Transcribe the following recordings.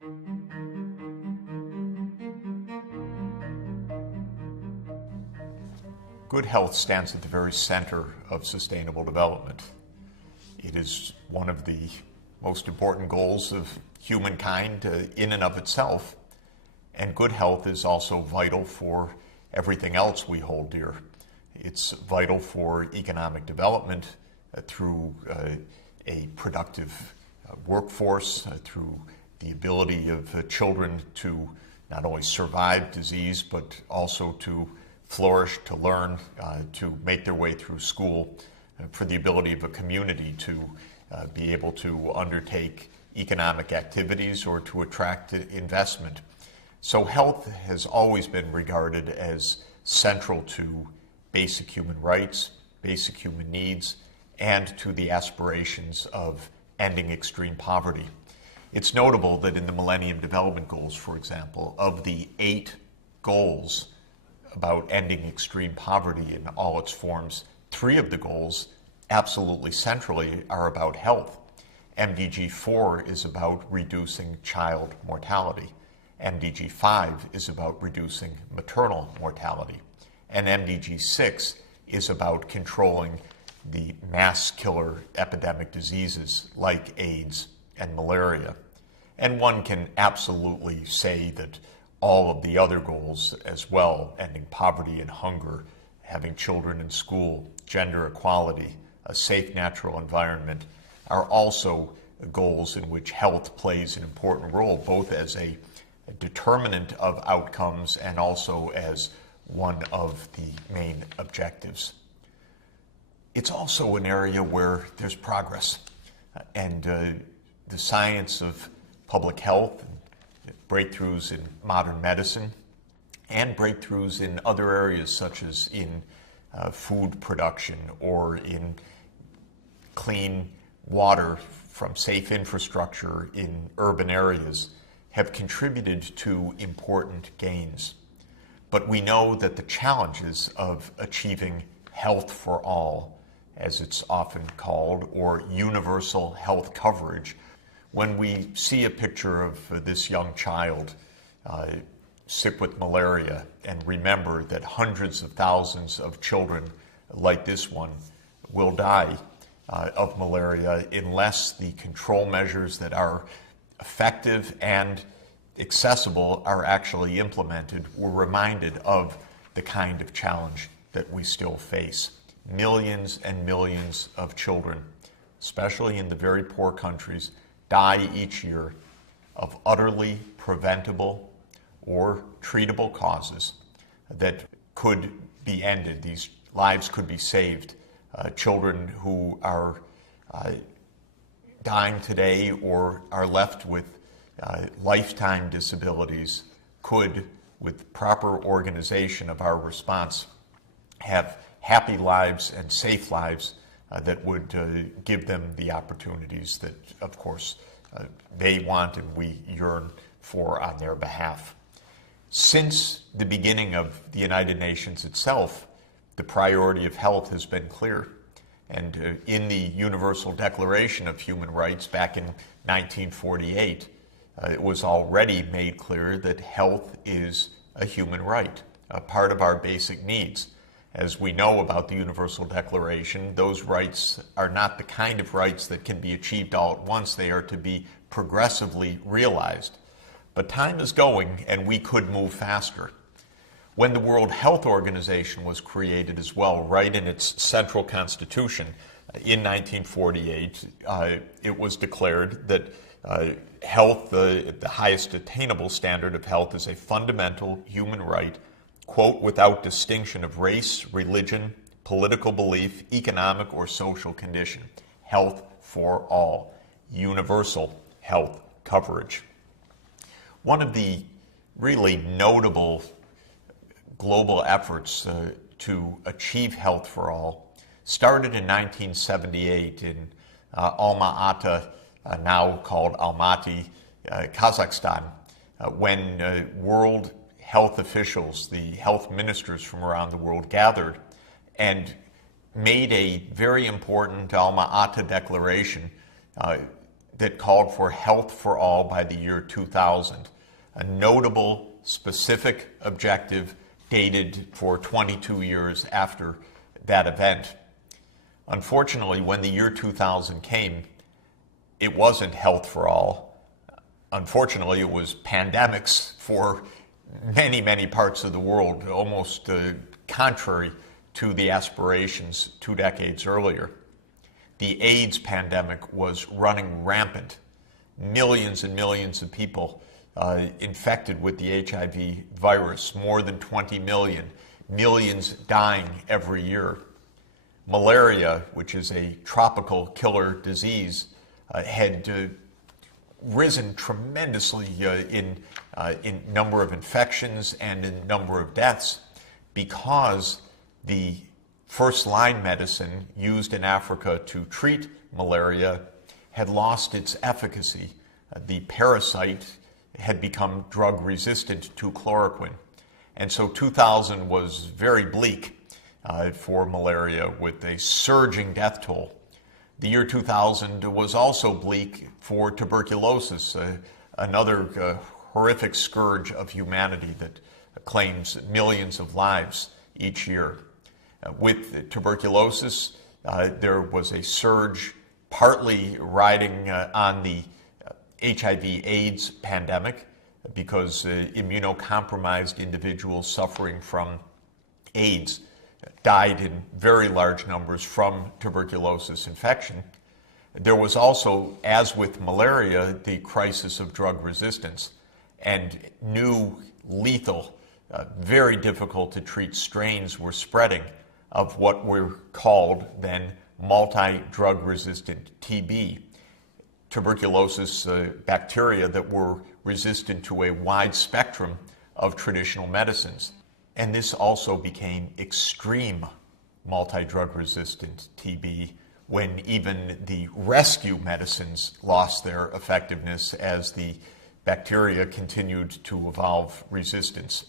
Good health stands at the very center of sustainable development. It is one of the most important goals of humankind in and of itself, and good health is also vital for everything else we hold dear. It's vital for economic development through a productive workforce, through the ability of children to not only survive disease, but also to flourish, to learn, to make their way through school, for the ability of a community to be able to undertake economic activities or to attract investment. So health has always been regarded as central to basic human rights, basic human needs, and to the aspirations of ending extreme poverty. It's notable that in the Millennium Development Goals, for example, of the 8 goals about ending extreme poverty in all its forms, 3 of the goals absolutely centrally are about health. MDG 4 is about reducing child mortality. MDG 5 is about reducing maternal mortality. And MDG 6 is about controlling the mass killer epidemic diseases like AIDS and malaria. And one can absolutely say that all of the other goals as well, ending poverty and hunger, having children in school, gender equality, a safe natural environment, are also goals in which health plays an important role, both as a determinant of outcomes and also as one of the main objectives. It's also an area where there's progress, and the science of public health, breakthroughs in modern medicine, and breakthroughs in other areas such as in food production or in clean water from safe infrastructure in urban areas have contributed to important gains. But we know that the challenges of achieving health for all, as it's often called, or universal health coverage, when we see a picture of this young child sick with malaria and remember that hundreds of thousands of children like this one will die of malaria unless the control measures that are effective and accessible are actually implemented, we're reminded of the kind of challenge that we still face. Millions and millions of children, especially in the very poor countries, die each year of utterly preventable or treatable causes that could be ended. These lives could be saved. Children who are dying today or are left with lifetime disabilities could, with proper organization of our response, have happy lives and safe lives that would give them the opportunities that, of course, they want and we yearn for on their behalf. Since the beginning of the United Nations itself, the priority of health has been clear. And in the Universal Declaration of Human Rights back in 1948, it was already made clear that health is a human right, a part of our basic needs. As we know about the Universal Declaration, those rights are not the kind of rights that can be achieved all at once. They are to be progressively realized. But time is going, and we could move faster. When the World Health Organization was created as well, right in its central constitution in 1948, it was declared that health, the highest attainable standard of health, is a fundamental human right, quote, without distinction of race, religion, political belief, economic or social condition. Health for all. Universal health coverage. One of the really notable global efforts to achieve health for all started in 1978 in Alma-Ata, now called Almaty, Kazakhstan, when world health officials, the health ministers from around the world, gathered and made a very important Alma-Ata declaration that called for health for all by the year 2000, a notable, specific objective dated for 22 years after that event. Unfortunately, when the year 2000 came, it wasn't health for all. Unfortunately, it was pandemics for many, many parts of the world, almost contrary to the aspirations 2 decades earlier. The AIDS pandemic was running rampant. Millions and millions of people infected with the HIV virus, more than 20 million, millions dying every year. Malaria, which is a tropical killer disease, had risen tremendously in number of infections and in number of deaths because the first-line medicine used in Africa to treat malaria had lost its efficacy. The parasite had become drug-resistant to chloroquine. And so 2000 was very bleak for malaria, with a surging death toll. The year 2000 was also bleak for tuberculosis, another horrific scourge of humanity that claims millions of lives each year. With tuberculosis, there was a surge partly riding on the HIV/AIDS pandemic because immunocompromised individuals suffering from AIDS died in very large numbers from tuberculosis infection. There was also, as with malaria, the crisis of drug resistance, and new lethal, very difficult to treat strains were spreading of what were called then multi-drug resistant TB, tuberculosis bacteria that were resistant to a wide spectrum of traditional medicines. And this also became extreme multi-drug resistant TB when even the rescue medicines lost their effectiveness as the bacteria continued to evolve resistance.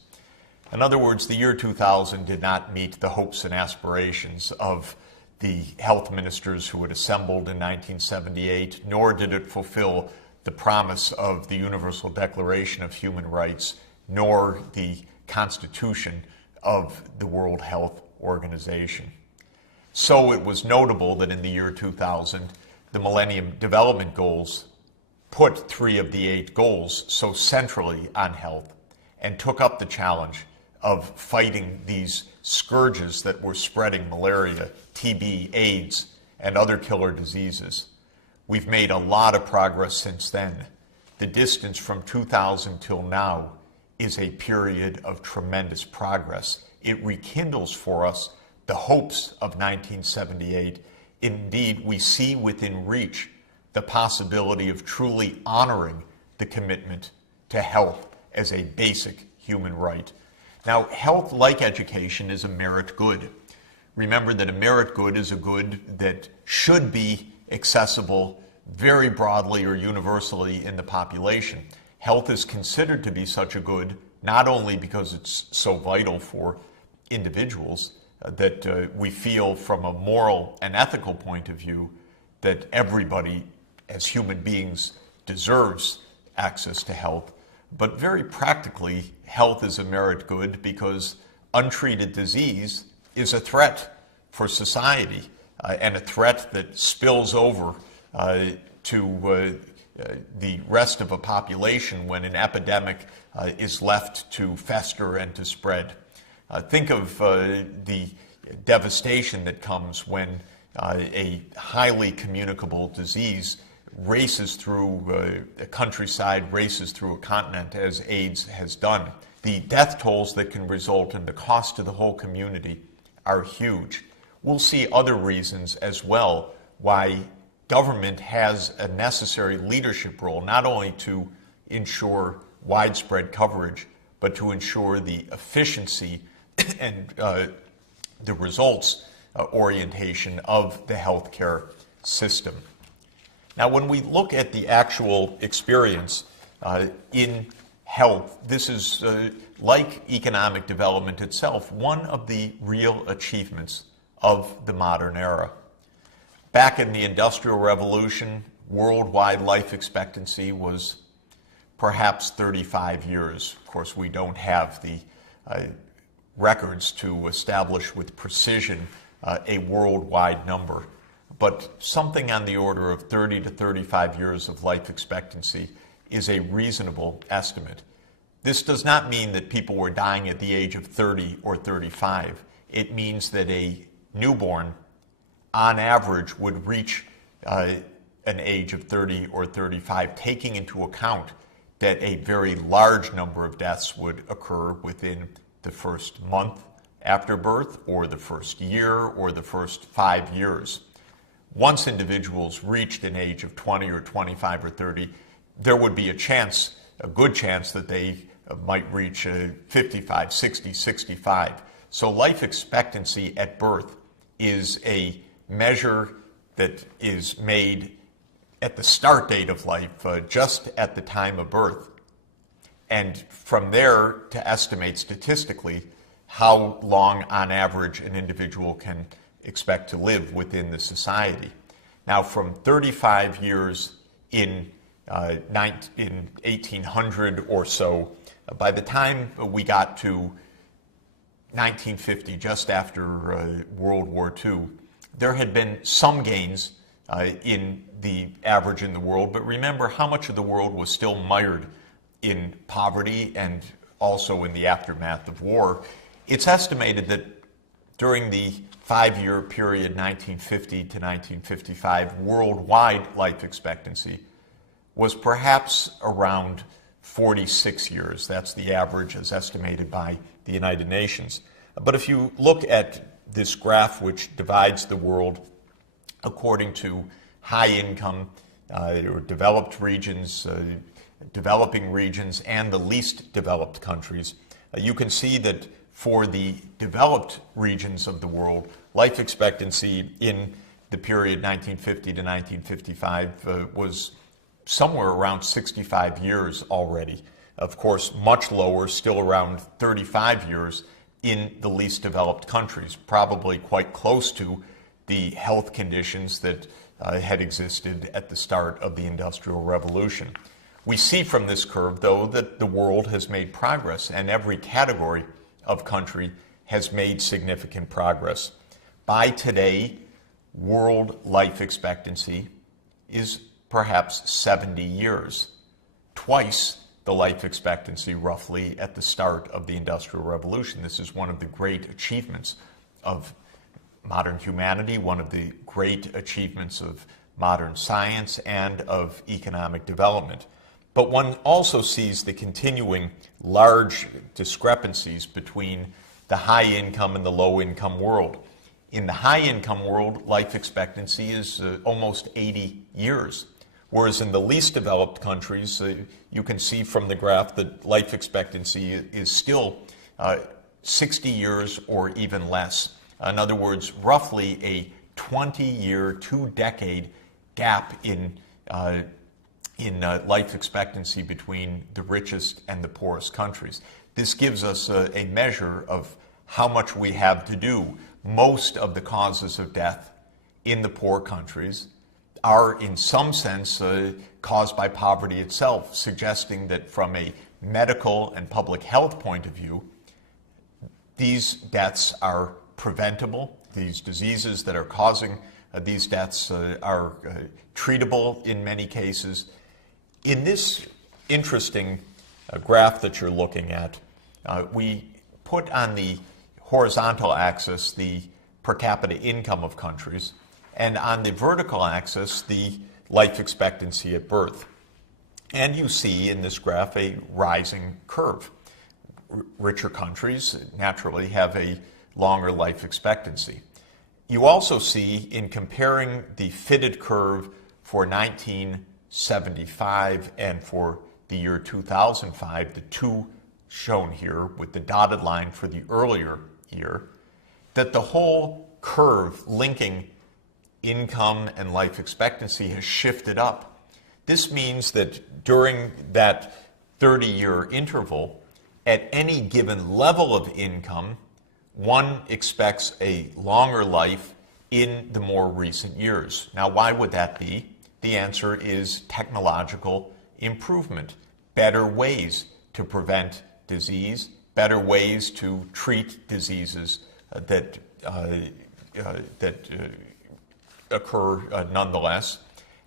In other words, the year 2000 did not meet the hopes and aspirations of the health ministers who had assembled in 1978, nor did it fulfill the promise of the Universal Declaration of Human Rights, nor the Constitution of the World Health Organization. So it was notable that in the year 2000, the Millennium Development Goals put 3 of the 8 goals so centrally on health and took up the challenge of fighting these scourges that were spreading: malaria, TB, AIDS, and other killer diseases. We've made a lot of progress since then. The distance from 2000 till now is a period of tremendous progress. It rekindles for us the hopes of 1978. Indeed, we see within reach the possibility of truly honoring the commitment to health as a basic human right. Now, health, like education, is a merit good. Remember that a merit good is a good that should be accessible very broadly or universally in the population. Health is considered to be such a good not only because it's so vital for individuals that we feel from a moral and ethical point of view that everybody as human beings deserves access to health, but very practically, health is a merit good because untreated disease is a threat for society and a threat that spills over to the rest of a population when an epidemic is left to fester and to spread. Think of the devastation that comes when a highly communicable disease races through a countryside, races through a continent, as AIDS has done. The death tolls that can result and the cost to the whole community are huge. We'll see other reasons as well why government has a necessary leadership role, not only to ensure widespread coverage, but to ensure the efficiency and the results orientation of the healthcare system. Now, when we look at the actual experience in health, this is, like economic development itself, one of the real achievements of the modern era. Back in the Industrial Revolution, worldwide life expectancy was perhaps 35 years. Of course, we don't have the records to establish with precision a worldwide number, but something on the order of 30 to 35 years of life expectancy is a reasonable estimate. This does not mean that people were dying at the age of 30 or 35. It means that a newborn, on average, would reach an age of 30 or 35, taking into account that a very large number of deaths would occur within the first month after birth, or the first year, or the first 5 years. Once individuals reached an age of 20 or 25 or 30, there would be a good chance that they might reach 55, 60, 65. So life expectancy at birth is a measure that is made at the start date of life, just at the time of birth. And from there to estimate statistically how long on average an individual can expect to live within the society. Now, from 35 years in 1800 or so, by the time we got to 1950, just after World War II, there had been some gains in the average in the world, but remember how much of the world was still mired in poverty and also in the aftermath of war. It's estimated that during the 5-year period, 1950 to 1955, worldwide life expectancy was perhaps around 46 years. That's the average as estimated by the United Nations. But if you look at this graph, which divides the world according to high income or developed regions, developing regions, and the least developed countries, you can see that for the developed regions of the world, life expectancy in the period 1950 to 1955 was somewhere around 65 years already. Of course, much lower, still around 35 years in the least developed countries, probably quite close to the health conditions that had existed at the start of the Industrial Revolution. We see from this curve, though, that the world has made progress, and every category of country has made significant progress. By today, world life expectancy is perhaps 70 years, twice the life expectancy roughly at the start of the Industrial Revolution. This is one of the great achievements of modern humanity, one of the great achievements of modern science and of economic development. But one also sees the continuing large discrepancies between the high-income and the low-income world. In the high-income world, life expectancy is almost 80 years, whereas in the least developed countries, you can see from the graph that life expectancy is still 60 years or even less. In other words, roughly a 20-year, 2-decade gap in life expectancy between the richest and the poorest countries. This gives us a measure of how much we have to do. Most of the causes of death in the poor countries are in some sense caused by poverty itself, suggesting that from a medical and public health point of view, these deaths are preventable. These diseases that are causing these deaths are treatable in many cases. In this interesting graph that you're looking at, we put on the horizontal axis the per capita income of countries, and on the vertical axis the life expectancy at birth. And you see in this graph a rising curve. Richer countries naturally have a longer life expectancy. You also see, in comparing the fitted curve for 1975 and for the year 2005, the two shown here with the dotted line for the earlier year, that the whole curve linking income and life expectancy has shifted up. This means that during that 30-year interval, at any given level of income, one expects a longer life in the more recent years. Now, why would that be? The answer is technological improvement, better ways to prevent disease, better ways to treat diseases that occur nonetheless.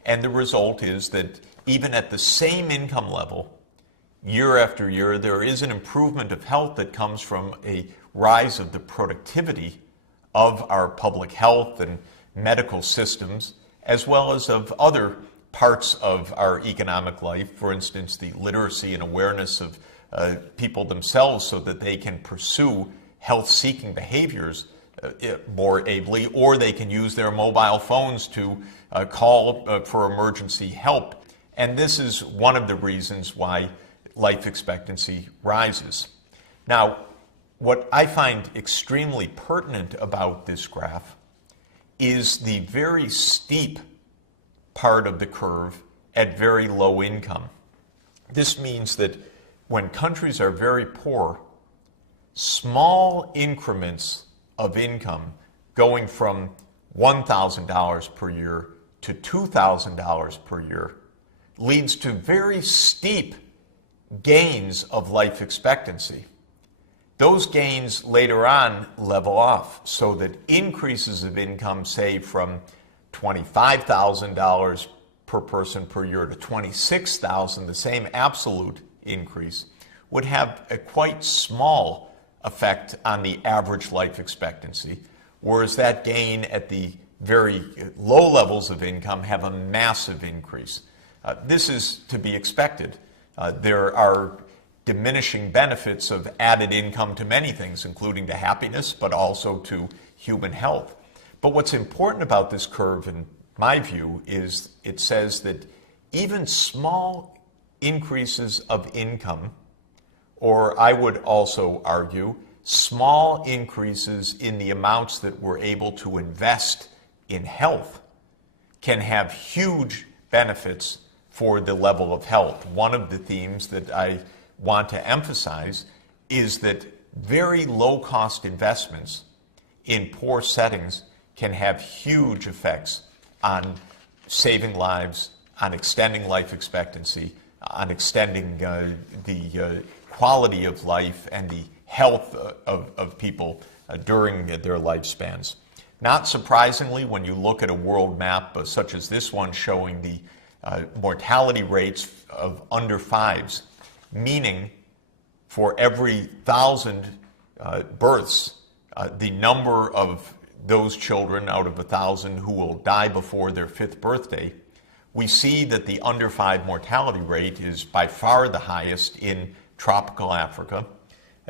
And the result is that even at the same income level, year after year, there is an improvement of health that comes from a rise of the productivity of our public health and medical systems, as well as of other parts of our economic life, for instance, the literacy and awareness of people themselves so that they can pursue health-seeking behaviors more ably, or they can use their mobile phones to call for emergency help. And this is one of the reasons why life expectancy rises. Now, what I find extremely pertinent about this graph is the very steep part of the curve at very low income. This means that when countries are very poor, small increments of income going from $1,000 per year to $2,000 per year leads to very steep gains of life expectancy. Those gains later on level off so that increases of income, say from $25,000 per person per year to $26,000, the same absolute increase, would have a quite small effect on the average life expectancy, whereas that gain at the very low levels of income have a massive increase. This is to be expected. There are diminishing benefits of added income to many things, including to happiness, but also to human health. But what's important about this curve, in my view, is it says that even small increases of income, or I would also argue, small increases in the amounts that we're able to invest in health, can have huge benefits for the level of health. One of the themes that I want to emphasize is that very low-cost investments in poor settings can have huge effects on saving lives, on extending life expectancy, on extending the quality of life and the health of people during their lifespans. Not surprisingly, when you look at a world map such as this one showing the mortality rates of under fives, meaning for every 1,000 births, the number of those children out of 1,000 who will die before their 5th birthday, we see that the under 5 mortality rate is by far the highest in tropical Africa.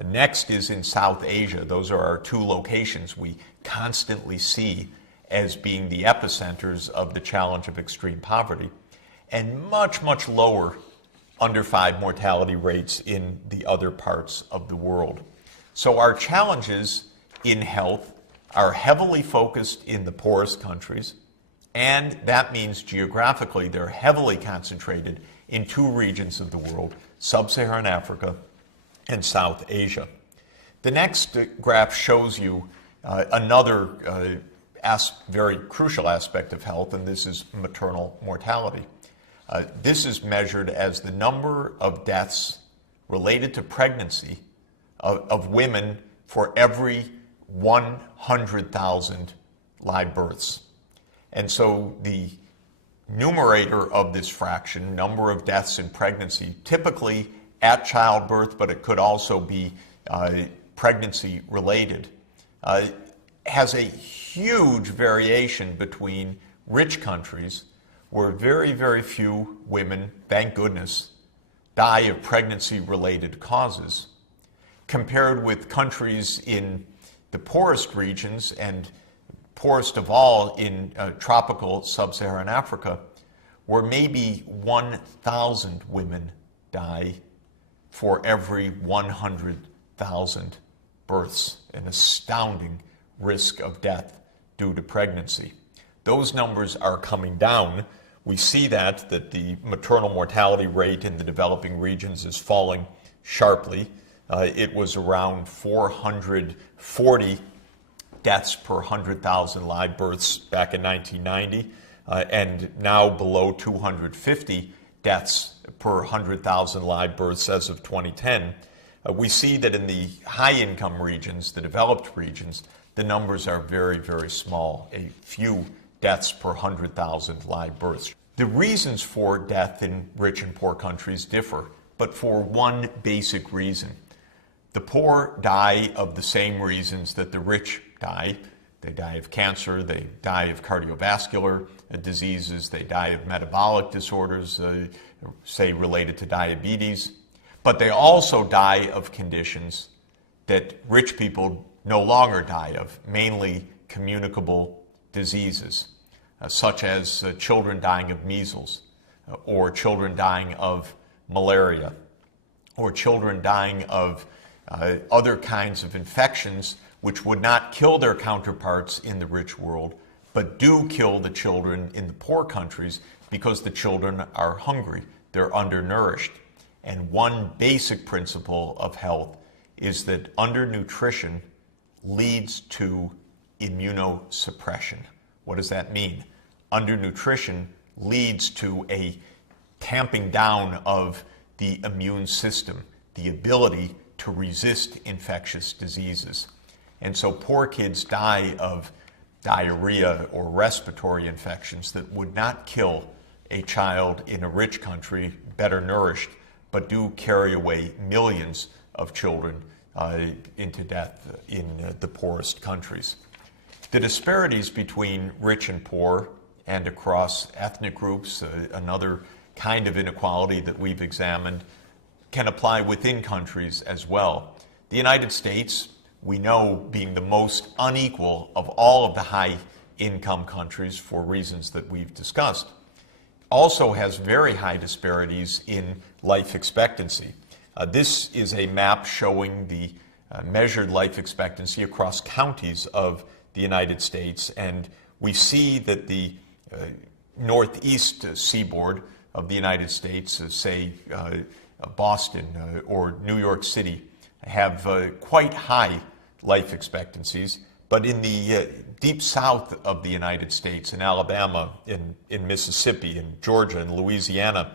Next is in South Asia. Those are our two locations we constantly see as being the epicenters of the challenge of extreme poverty, and much, much lower under 5 mortality rates in the other parts of the world. So our challenges in health are heavily focused in the poorest countries, and that means geographically they're heavily concentrated in two regions of the world, Sub-Saharan Africa and South Asia. The next graph shows you another very crucial aspect of health, and this is maternal mortality. This is measured as the number of deaths related to pregnancy of women for every 100,000 live births. And so the numerator of this fraction, number of deaths in pregnancy, typically at childbirth, but it could also be pregnancy related, has a huge variation between rich countries where very, very few women, thank goodness, die of pregnancy-related causes, compared with countries in the poorest regions, and poorest of all in tropical sub-Saharan Africa, where maybe 1,000 women die for every 100,000 births, an astounding risk of death due to pregnancy. Those numbers are coming down. We see that the maternal mortality rate in the developing regions is falling sharply. It was around 440 deaths per 100,000 live births back in 1990. and now below 250 deaths per 100,000 live births as of 2010. We see that in the high-income regions, the developed regions, the numbers are very, very small, a few deaths per 100,000 live births. The reasons for death in rich and poor countries differ, but for one basic reason. The poor die of the same reasons that the rich die. They die of cancer, they die of cardiovascular diseases, they die of metabolic disorders, say related to diabetes. But they also die of conditions that rich people no longer die of, mainly communicable diseases, such as children dying of measles, or children dying of malaria, or children dying of other kinds of infections which would not kill their counterparts in the rich world, but do kill the children in the poor countries because the children are hungry, they're undernourished. And one basic principle of health is that undernutrition leads to immunosuppression. What does that mean? Undernutrition leads to a tamping down of the immune system, the ability to resist infectious diseases. And so poor kids die of diarrhea or respiratory infections that would not kill a child in a rich country, better nourished, but do carry away millions of children into death in the poorest countries. The disparities between rich and poor and across ethnic groups, another kind of inequality that we've examined, can apply within countries as well. The United States, we know, being the most unequal of all of the high-income countries for reasons that we've discussed, also has very high disparities in life expectancy. This is a map showing the measured life expectancy across counties of the United States, and we see that the northeast seaboard of the United States, say Boston or New York City, have quite high life expectancies, but in the deep south of the United States, in Alabama, in Mississippi, in Georgia, and Louisiana,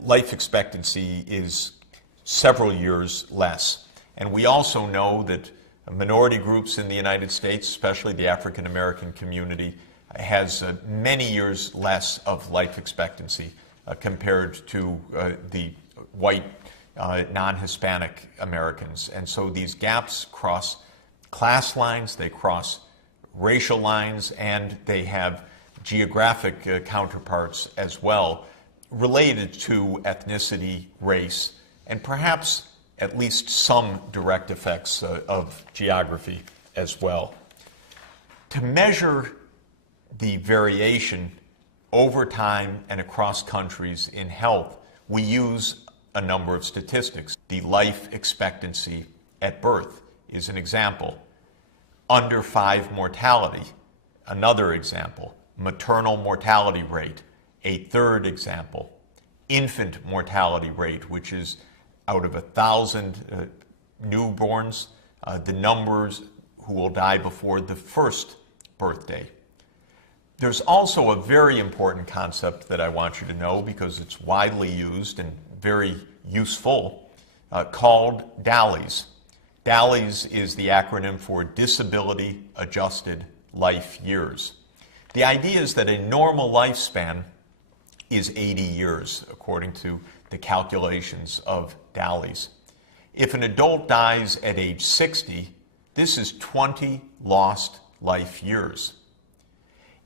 life expectancy is several years less. And we also know that minority groups in the United States, especially the African American community, has many years less of life expectancy compared to the white non-Hispanic Americans. And so these gaps cross class lines, they cross racial lines, and they have geographic counterparts as well, related to ethnicity, race, and perhaps at least some direct effects of geography as well. To measure the variation over time and across countries in health, we use a number of statistics. The life expectancy at birth is an example. Under 5 mortality, another example. Maternal mortality rate, a third example. Infant mortality rate, which is out of 1,000 newborns, the numbers who will die before the first birthday. There's also a very important concept that I want you to know because it's widely used and very useful, called DALYs. DALYs is the acronym for Disability Adjusted Life Years. The idea is that a normal lifespan is 80 years, according to the calculations of DALYs. If an adult dies at age 60, this is 20 lost life years.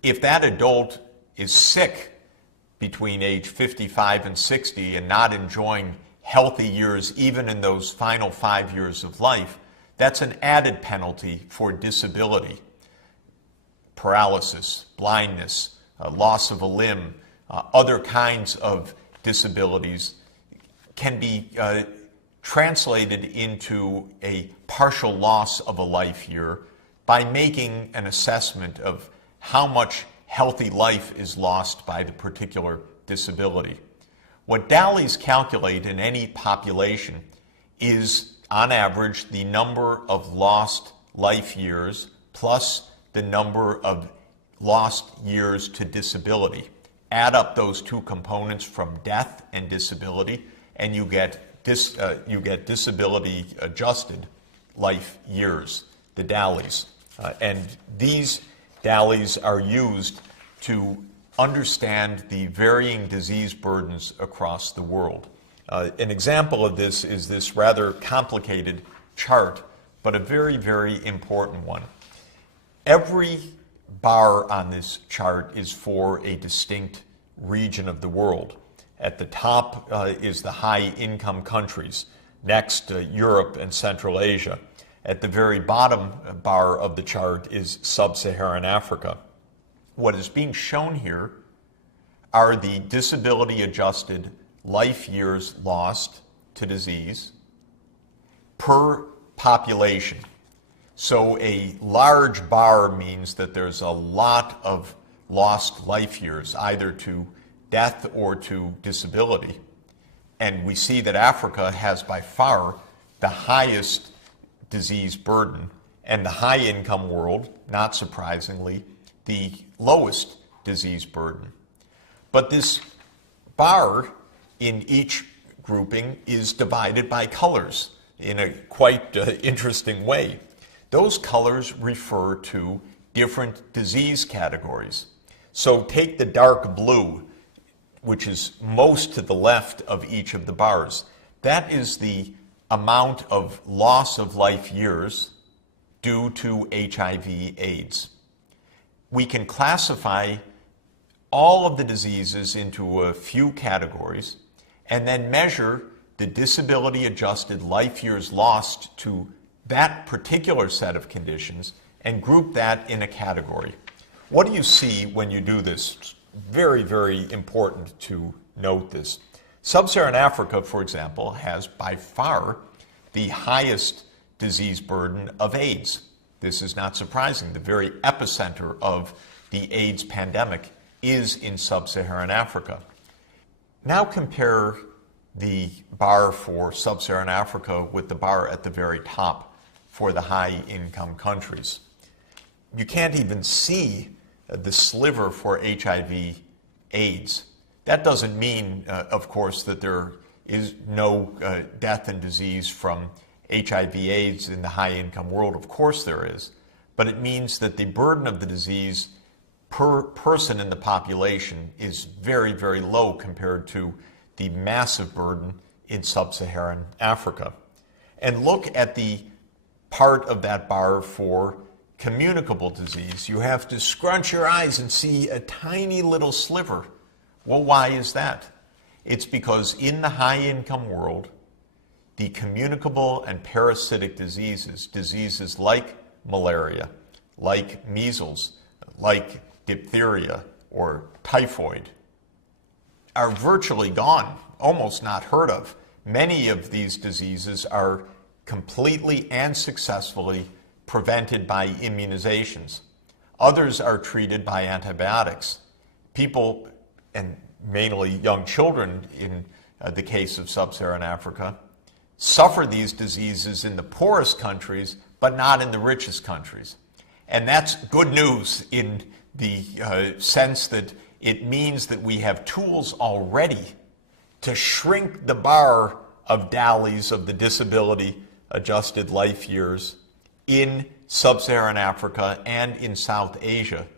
If that adult is sick between age 55 and 60 and not enjoying healthy years even in those final 5 years of life, that's an added penalty for disability. Paralysis, blindness, loss of a limb, other kinds of disabilities can be translated into a partial loss of a life year by making an assessment of how much healthy life is lost by the particular disability. What DALYs calculate in any population is, on average, the number of lost life years plus the number of lost years to disability. Add up those two components from death and disability, and you get disability adjusted life years, the DALYs. And these DALYs are used to understand the varying disease burdens across the world. An example of this is this rather complicated chart, but a very, very important one. Every bar on this chart is for a distinct region of the world. At the top is the high-income countries. Next, Europe and Central Asia. At the very bottom bar of the chart is Sub-Saharan Africa. What is being shown here are the disability-adjusted life years lost to disease per population. So a large bar means that there's a lot of lost life years, either to death or to disability. And we see that Africa has by far the highest disease burden, and the high-income world, not surprisingly, the lowest disease burden. But this bar in each grouping is divided by colors in a quite interesting way. Those colors refer to different disease categories. So take the dark blue, which is most to the left of each of the bars. That is the amount of loss of life years due to HIV/AIDS. We can classify all of the diseases into a few categories and then measure the disability-adjusted life years lost to that particular set of conditions and group that in a category. What do you see when you do this? It's very, very important to note this. Sub-Saharan Africa, for example, has by far the highest disease burden of AIDS. This is not surprising. The very epicenter of the AIDS pandemic is in Sub-Saharan Africa. Now compare the bar for Sub-Saharan Africa with the bar at the very top for the high-income countries. You can't even see the sliver for HIV/AIDS. That doesn't mean, of course, that there is no death and disease from HIV/AIDS in the high-income world. Of course there is. But it means that the burden of the disease per person in the population is very, very low compared to the massive burden in Sub-Saharan Africa. And look at the part of that bar for communicable disease. You have to scrunch your eyes and see a tiny little sliver. Well, why is that? It's because in the high-income world, the communicable and parasitic diseases like malaria, like measles, like diphtheria or typhoid, are virtually gone, almost not heard of. Many of these diseases are completely and successfully prevented by immunizations. Others are treated by antibiotics. People, and mainly young children in the case of Sub-Saharan Africa, suffer these diseases in the poorest countries, but not in the richest countries. And that's good news in the sense that it means that we have tools already to shrink the bar of DALYs, of the disability-adjusted life years, in Sub-Saharan Africa and in South Asia,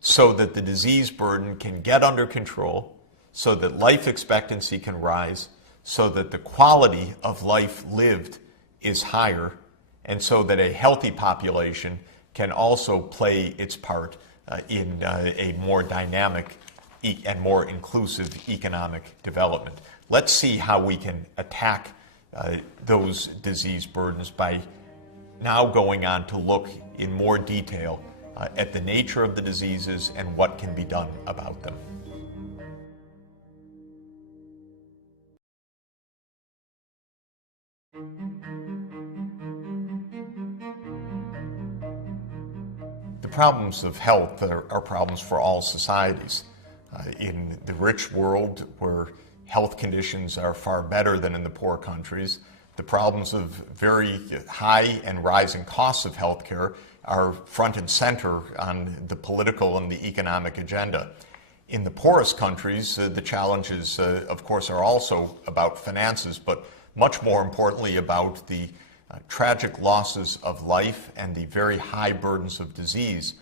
so that the disease burden can get under control, so that life expectancy can rise, so that the quality of life lived is higher, and so that a healthy population can also play its part in a more dynamic and more inclusive economic development. Let's see how we can attack those disease burdens by now going on to look in more detail at the nature of the diseases and what can be done about them. The problems of health are problems for all societies. In the rich world, where health conditions are far better than in the poor countries, the problems of very high and rising costs of healthcare are front and center on the political and the economic agenda. In the poorest countries, the challenges, of course, are also about finances, but much more importantly about the tragic losses of life and the very high burdens of disease,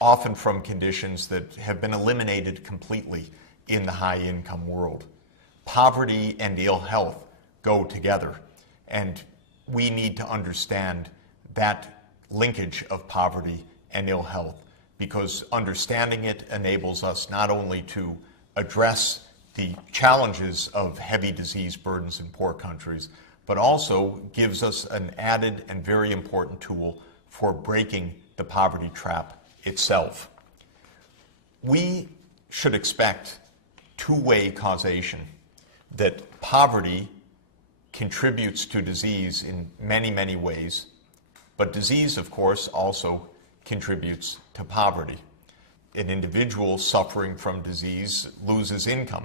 often from conditions that have been eliminated completely in the high-income world. Poverty and ill health go together, and we need to understand that linkage of poverty and ill health, because understanding it enables us not only to address the challenges of heavy disease burdens in poor countries, but also gives us an added and very important tool for breaking the poverty trap itself. We should expect two-way causation, that poverty contributes to disease in many, many ways, but disease, of course, also contributes to poverty. An individual suffering from disease loses income.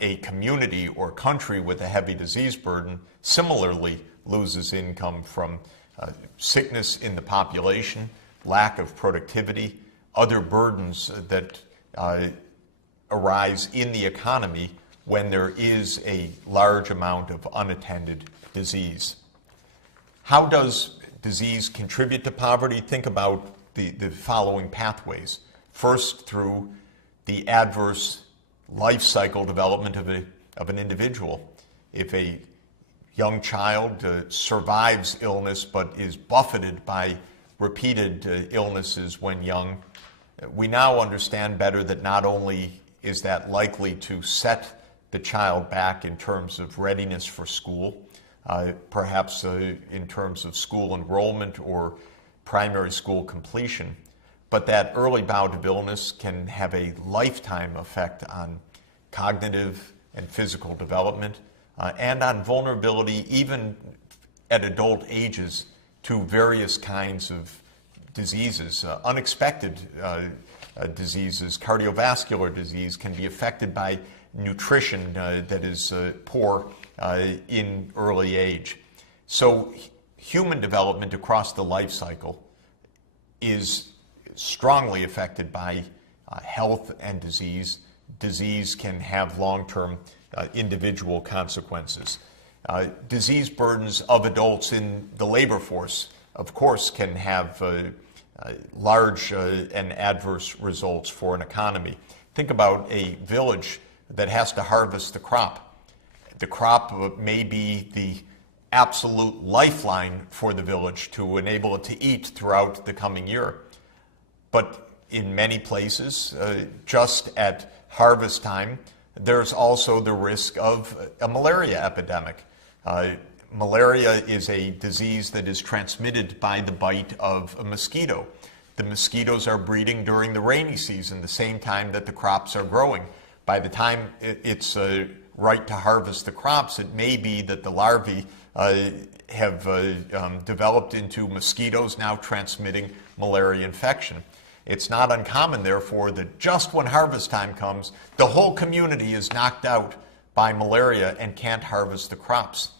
A community or country with a heavy disease burden similarly loses income from sickness in the population, lack of productivity, other burdens that arise in the economy when there is a large amount of unattended disease. How does disease contribute to poverty? Think about the following pathways. First, through the adverse life cycle development of an individual. If a young child survives illness but is buffeted by repeated illnesses when young, we now understand better that not only is that likely to set the child back in terms of readiness for school, perhaps in terms of school enrollment or primary school completion, but that early bout of illness can have a lifetime effect on cognitive and physical development and on vulnerability even at adult ages to various kinds of diseases. Unexpected diseases, cardiovascular disease can be affected by nutrition that is poor in early age. So human development across the life cycle is strongly affected by health and disease. Disease can have long-term individual consequences. Disease burdens of adults in the labor force, of course, can have large and adverse results for an economy. Think about a village that has to harvest the crop. The crop may be the absolute lifeline for the village to enable it to eat throughout the coming year. But in many places, just at harvest time, there's also the risk of a malaria epidemic. Malaria is a disease that is transmitted by the bite of a mosquito. The mosquitoes are breeding during the rainy season, the same time that the crops are growing. By the time it's right to harvest the crops, it may be that the larvae have developed into mosquitoes now transmitting malaria infection. It's not uncommon, therefore, that just when harvest time comes, the whole community is knocked out by malaria and can't harvest the crops.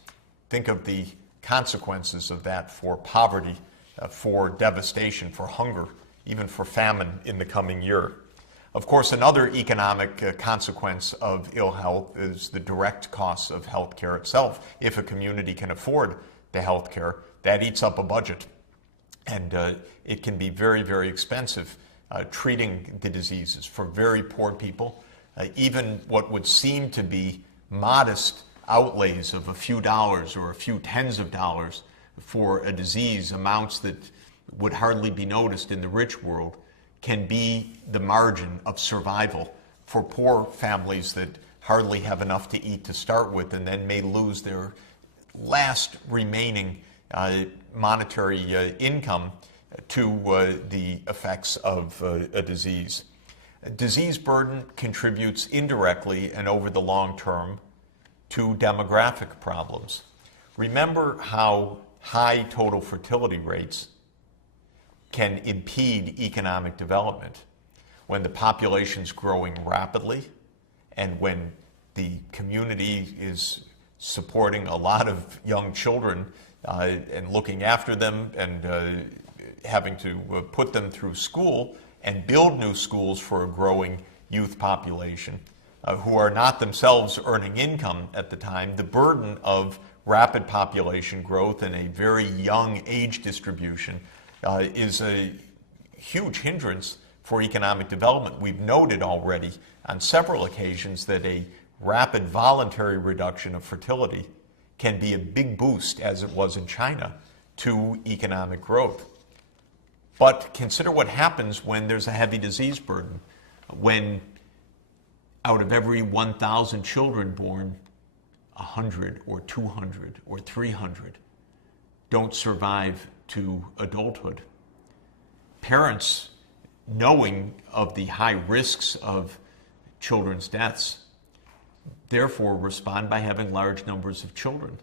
Think of the consequences of that for poverty, for devastation, for hunger, even for famine in the coming year. Of course, another economic consequence of ill health is the direct costs of health care itself. If a community can afford the health care, that eats up a budget. And it can be very, very expensive treating the diseases for very poor people. Even what would seem to be modest outlays of a few dollars or a few tens of dollars for a disease, amounts that would hardly be noticed in the rich world, can be the margin of survival for poor families that hardly have enough to eat to start with and then may lose their last remaining monetary income to the effects of a disease. Disease burden contributes indirectly and over the long term to demographic problems. Remember how high total fertility rates can impede economic development. When the population's growing rapidly and when the community is supporting a lot of young children and looking after them and having to put them through school and build new schools for a growing youth population who are not themselves earning income at the time, the burden of rapid population growth and a very young age distribution is a huge hindrance for economic development. We've noted already on several occasions that a rapid voluntary reduction of fertility can be a big boost, as it was in China, to economic growth. But consider what happens when there's a heavy disease burden, when out of every 1,000 children born, 100 or 200 or 300 don't survive to adulthood. Parents, knowing of the high risks of children's deaths, therefore respond by having large numbers of children.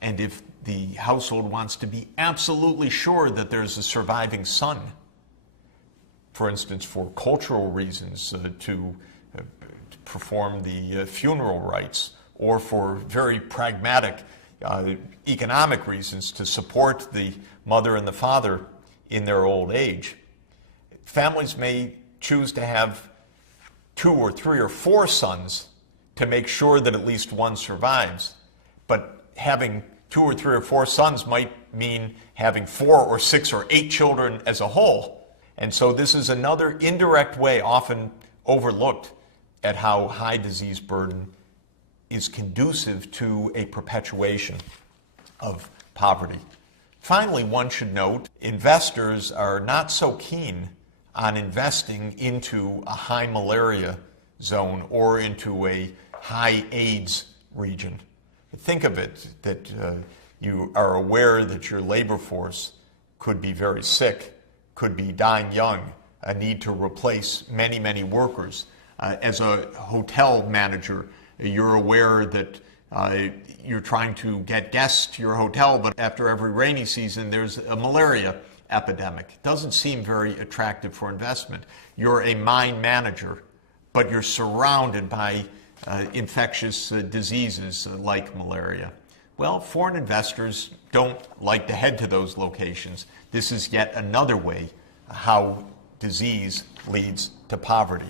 And if the household wants to be absolutely sure that there's a surviving son, for instance, for cultural reasons, to perform the funeral rites, or for very pragmatic economic reasons to support the mother and the father in their old age, families may choose to have 2 or 3 or 4 sons to make sure that at least one survives. But having 2 or 3 or 4 sons might mean having 4 or 6 or 8 children as a whole. And so this is another indirect way, often overlooked, at how high disease burden is conducive to a perpetuation of poverty. Finally, one should note, investors are not so keen on investing into a high malaria zone or into a high AIDS region. Think of it that you are aware that your labor force could be very sick, could be dying young, a need to replace many, many workers. As a hotel manager, you're aware that you're trying to get guests to your hotel, but after every rainy season, there's a malaria epidemic. It doesn't seem very attractive for investment. You're a mine manager, but you're surrounded by infectious diseases like malaria. Well, foreign investors don't like to head to those locations. This is yet another way how disease leads to poverty.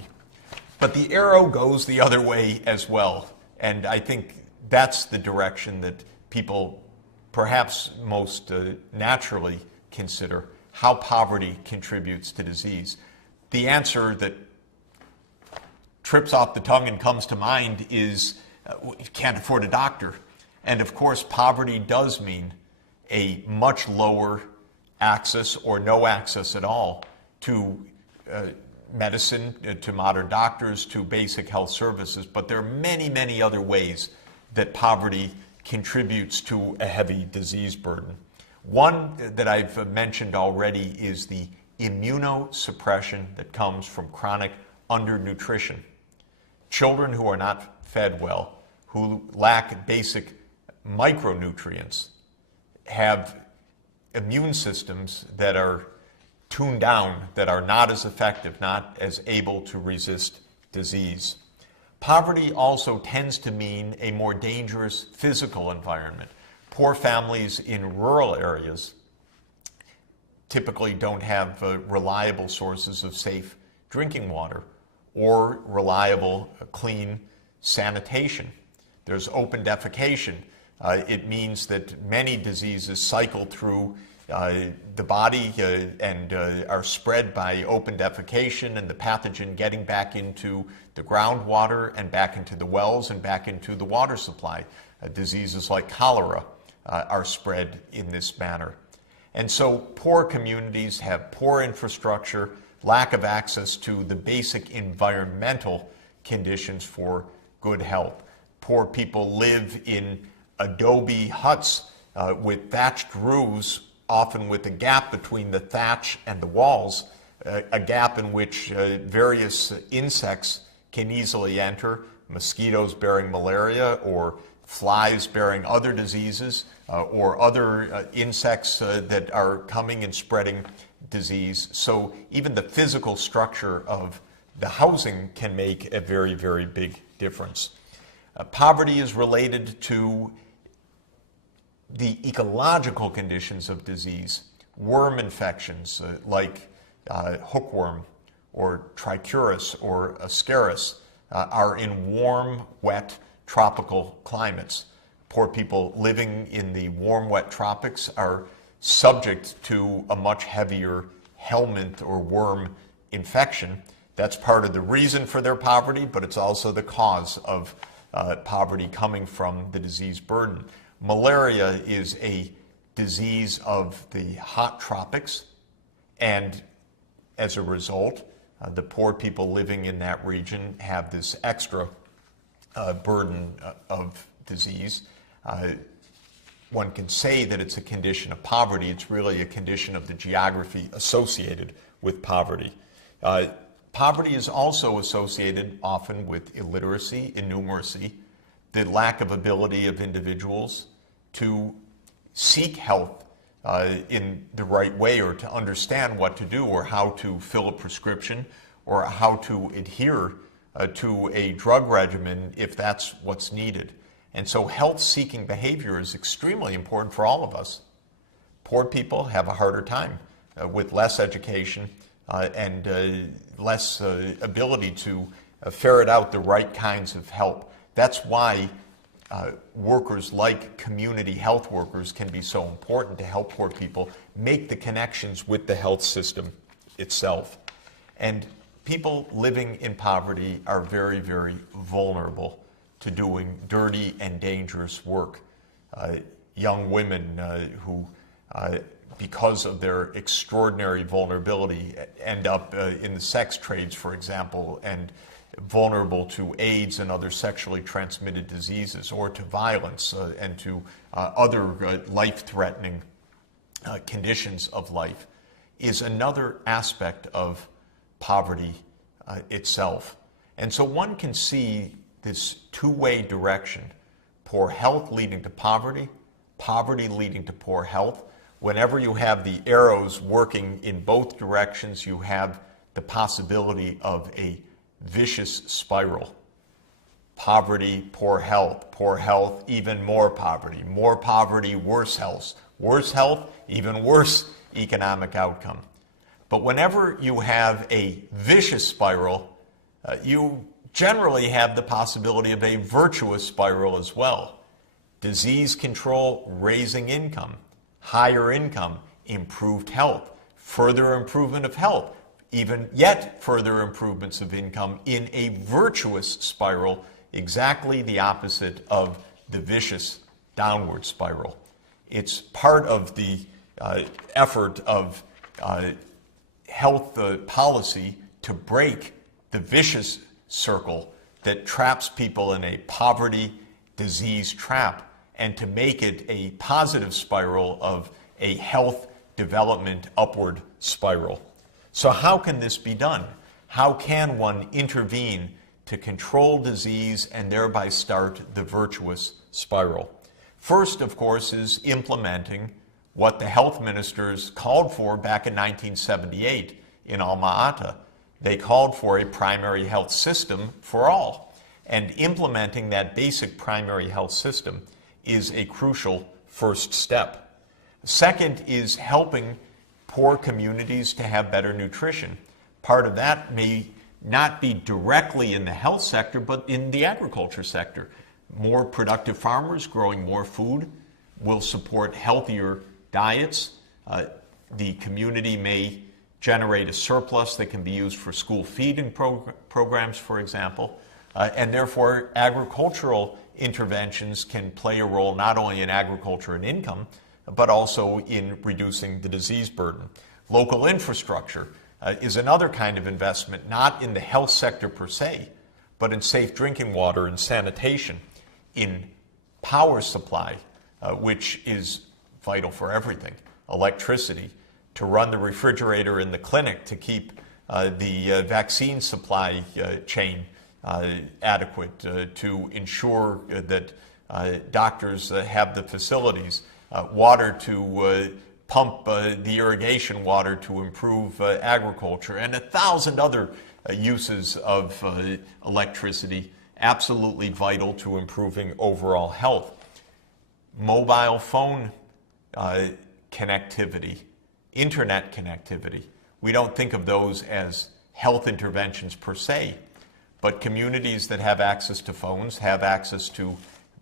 But the arrow goes the other way as well. And I think that's the direction that people perhaps most naturally consider, how poverty contributes to disease. The answer that trips off the tongue and comes to mind is you can't afford a doctor. And of course, poverty does mean a much lower access or no access at all to medicine, to modern doctors, to basic health services. But there are many, many other ways that poverty contributes to a heavy disease burden. One that I've mentioned already is the immunosuppression that comes from chronic undernutrition. Children who are not fed well, who lack basic micronutrients, have immune systems that are tuned down, that are not as effective, not as able to resist disease. Poverty also tends to mean a more dangerous physical environment. Poor families in rural areas typically don't have reliable sources of safe drinking water or reliable, clean sanitation. There's open defecation. It means that many diseases cycle through the body and are spread by open defecation and the pathogen getting back into the groundwater and back into the wells and back into the water supply. Diseases like cholera are spread in this manner. And so poor communities have poor infrastructure, lack of access to the basic environmental conditions for good health. Poor people live in adobe huts with thatched roofs, often with a gap between the thatch and the walls, a gap in which various insects can easily enter, mosquitoes bearing malaria or flies bearing other diseases or other insects that are coming and spreading disease. So even the physical structure of the housing can make a very, very big difference. Poverty is related to the ecological conditions of disease. worm infections like hookworm or trichuris or ascaris are in warm, wet, tropical climates. Poor people living in the warm, wet tropics are subject to a much heavier helminth or worm infection. That's part of the reason for their poverty, but it's also the cause of poverty coming from the disease burden. Malaria is a disease of the hot tropics, and as a result, the poor people living in that region have this extra burden of disease. One can say that it's a condition of poverty. It's really a condition of the geography associated with poverty. Poverty is also associated often with illiteracy, innumeracy, the lack of ability of individuals to seek health in the right way, or to understand what to do, or how to fill a prescription, or how to adhere to a drug regimen if that's what's needed. And so health-seeking behavior is extremely important for all of us. Poor people have a harder time with less education and less ability to ferret out the right kinds of help. That's why workers like community health workers can be so important to help poor people make the connections with the health system itself. And people living in poverty are very, very vulnerable to doing dirty and dangerous work. Young women who, because of their extraordinary vulnerability, end up in the sex trades, for example, and vulnerable to AIDS and other sexually transmitted diseases, or to violence and to other life-threatening conditions of life, is another aspect of poverty itself. And so one can see this two-way direction: poor health leading to poverty, poverty leading to poor health. Whenever you have the arrows working in both directions, you have the possibility of a vicious spiral. Poverty, poor health, even more poverty, worse health, even worse economic outcome. But whenever you have a vicious spiral, you generally have the possibility of a virtuous spiral as well. Disease control, raising income, higher income, improved health, further improvement of health, even yet further improvements of income in a virtuous spiral, exactly the opposite of the vicious downward spiral. It's part of the effort of health policy to break the vicious circle that traps people in a poverty disease trap, and to make it a positive spiral of a health development upward spiral. So how can this be done? How can one intervene to control disease and thereby start the virtuous spiral? First, of course, is implementing what the health ministers called for back in 1978 in Alma-Ata. They called for a primary health system for all. And implementing that basic primary health system is a crucial first step. Second is helping poor communities to have better nutrition. Part of that may not be directly in the health sector, but in the agriculture sector. More productive farmers growing more food will support healthier diets. The community may generate a surplus that can be used for school feeding programs, for example. And therefore, agricultural interventions can play a role not only in agriculture and income, but also in reducing the disease burden. Local infrastructure is another kind of investment, not in the health sector per se, but in safe drinking water and sanitation, in power supply, which is vital for everything, electricity, to run the refrigerator in the clinic, to keep the vaccine supply chain adequate, to ensure that doctors have the facilities, water to pump the irrigation water to improve agriculture, and 1,000 other uses of electricity, absolutely vital to improving overall health. Mobile phone connectivity internet connectivity. We don't think of those as health interventions per se, but communities that have access to phones have access to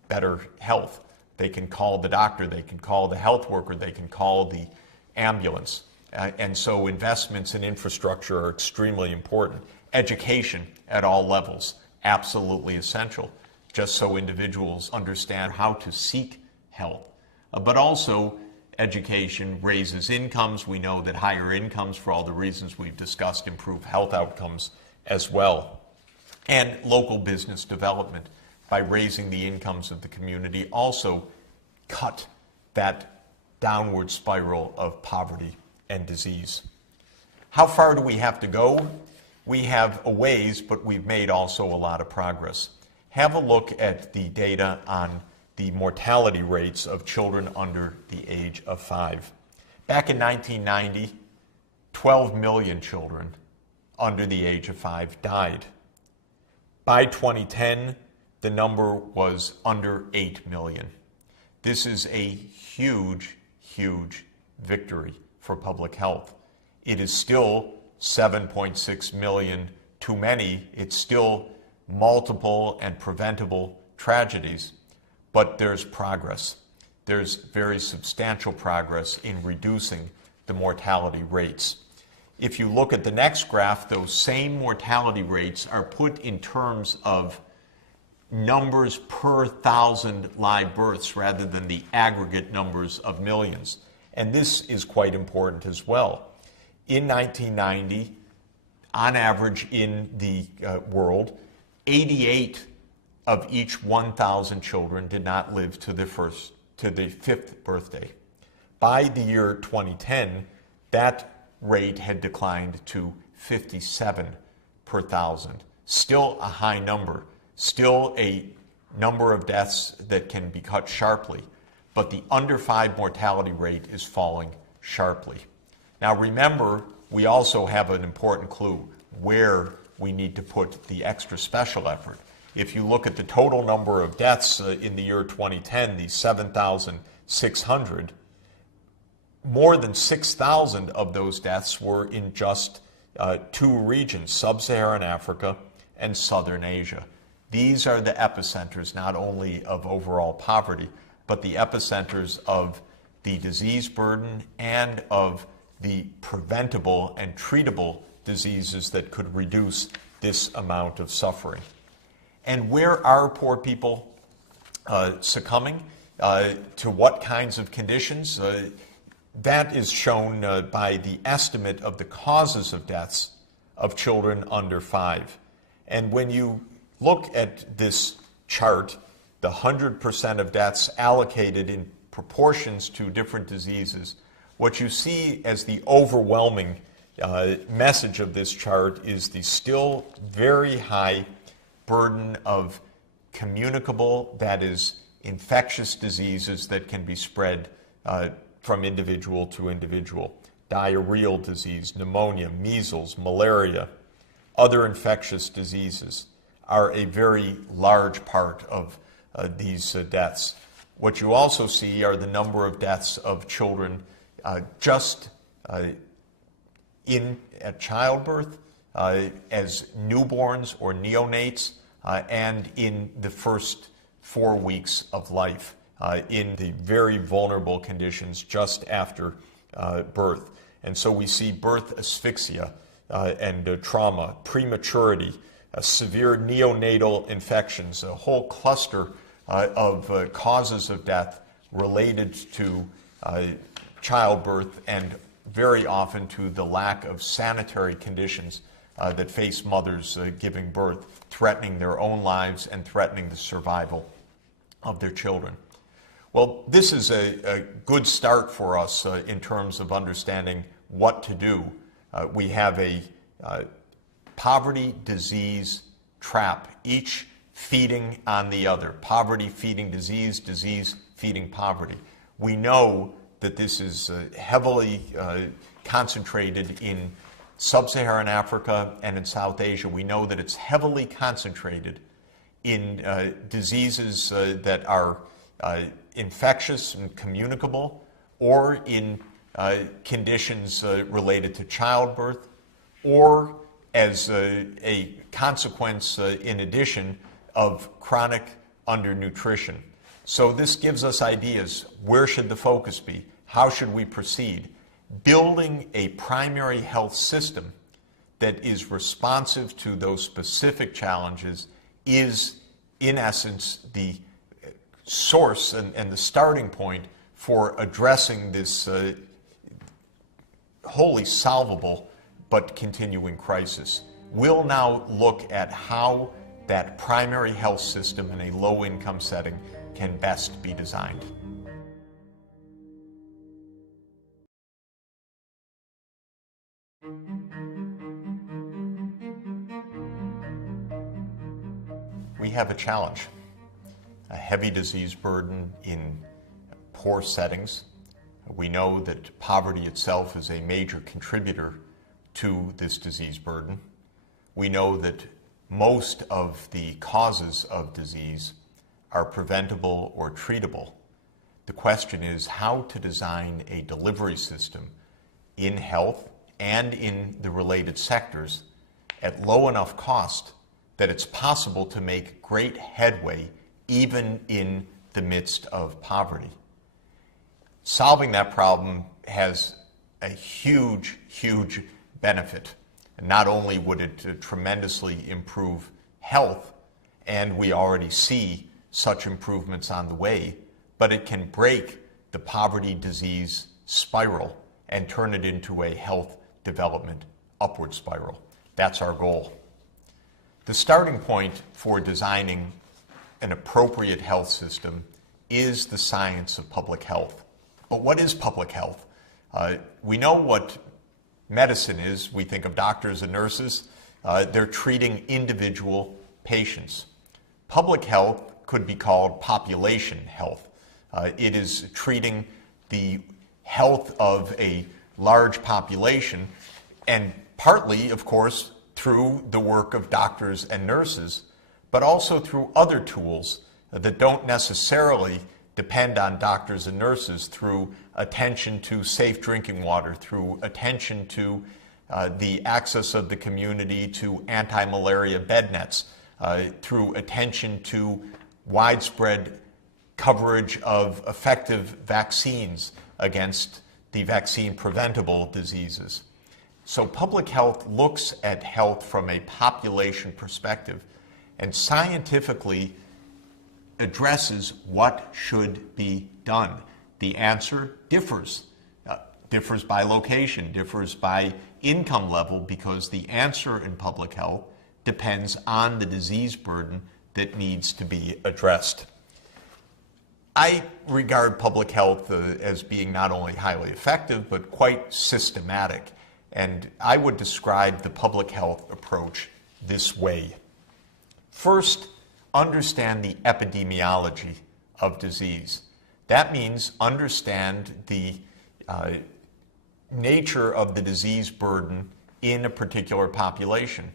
better health. They can call the doctor, they can call the health worker, they can call the ambulance. And so investments in infrastructure are extremely important. Education at all levels, absolutely essential, just so individuals understand how to seek help. But also, education raises incomes. We know that higher incomes, for all the reasons we've discussed, improve health outcomes as well. And local business development, by raising the incomes of the community, also cut that downward spiral of poverty and disease. How far do we have to go? We have a ways, but we've made also a lot of progress. Have a look at the data on the mortality rates of children under the age of 5. Back in 1990, 12 million children under the age of 5 died. By 2010, the number was under 8 million. This is a huge, huge victory for public health. It is still 7.6 million too many. It's still multiple and preventable tragedies, but there's progress. There's very substantial progress in reducing the mortality rates. If you look at the next graph, those same mortality rates are put in terms of numbers per 1,000 live births rather than the aggregate numbers of millions. And this is quite important as well. In 1990, on average in the world, 88 of each 1,000 children did not live to the 5th birthday. By the year 2010, that rate had declined to 57 per 1,000. Still a high number, still a number of deaths that can be cut sharply, but the under 5 mortality rate is falling sharply. Now remember, we also have an important clue where we need to put the extra special effort. If you look at the total number of deaths in the year 2010, the 7,600, more than 6,000 of those deaths were in just 2 regions, Sub-Saharan Africa and Southern Asia. These are the epicenters not only of overall poverty, but the epicenters of the disease burden and of the preventable and treatable diseases that could reduce this amount of suffering. And where are poor people succumbing? To what kinds of conditions? That is shown by the estimate of the causes of deaths of children under 5. And when you look at this chart, the 100% of deaths allocated in proportions to different diseases, what you see as the overwhelming message of this chart is the still very high burden of communicable, that is, infectious diseases that can be spread from individual to individual. Diarrheal disease, pneumonia, measles, malaria, other infectious diseases are a very large part of these deaths. What you also see are the number of deaths of children just at childbirth, as newborns or neonates, and in the first 4 weeks of life, in the very vulnerable conditions just after birth. And so we see birth asphyxia and trauma, prematurity, severe neonatal infections, a whole cluster of causes of death related to childbirth and very often to the lack of sanitary conditions that face mothers giving birth, threatening their own lives and threatening the survival of their children. Well, this is a good start for us in terms of understanding what to do. We have a poverty disease trap, each feeding on the other. Poverty feeding disease, disease feeding poverty. We know that this is heavily concentrated in Sub-Saharan Africa and in South Asia. We know that it's heavily concentrated in diseases that are infectious and communicable, or in conditions related to childbirth, or as a consequence, in addition, of chronic undernutrition. So this gives us ideas. Where should the focus be? How should we proceed? Building a primary health system that is responsive to those specific challenges is, in essence, the source and the starting point for addressing this wholly solvable but continuing crisis. We'll now look at how that primary health system in a low-income setting can best be designed. We have a challenge, a heavy disease burden in poor settings. We know that poverty itself is a major contributor to this disease burden. We know that most of the causes of disease are preventable or treatable. The question is how to design a delivery system in health and in the related sectors at low enough cost that it's possible to make great headway even in the midst of poverty. Solving that problem has a huge, huge benefit. Not only would it tremendously improve health, and we already see such improvements on the way, but it can break the poverty disease spiral and turn it into a health development upward spiral. That's our goal. The starting point for designing an appropriate health system is the science of public health. But what is public health? We know what medicine is. We think of doctors and nurses. They're treating individual patients. Public health could be called population health. It is treating the health of a large population, and partly, of course, through the work of doctors and nurses, but also through other tools that don't necessarily depend on doctors and nurses, through attention to safe drinking water, through attention to the access of the community to anti-malaria bed nets, through attention to widespread coverage of effective vaccines against the vaccine-preventable diseases. So public health looks at health from a population perspective and scientifically addresses what should be done. The answer differs. Differs by location, differs by income level, because the answer in public health depends on the disease burden that needs to be addressed. I regard public health as being not only highly effective, but quite systematic. And I would describe the public health approach this way. First, understand the epidemiology of disease. That means understand the nature of the disease burden in a particular population.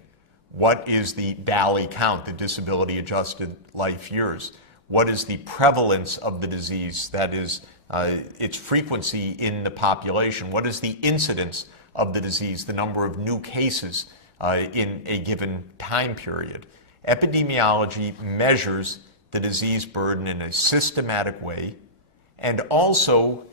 What is the DALY count, the disability adjusted life years? What is the prevalence of the disease, that is, its frequency in the population? What is the incidence of the disease, the number of new cases in a given time period? Epidemiology measures the disease burden in a systematic way and also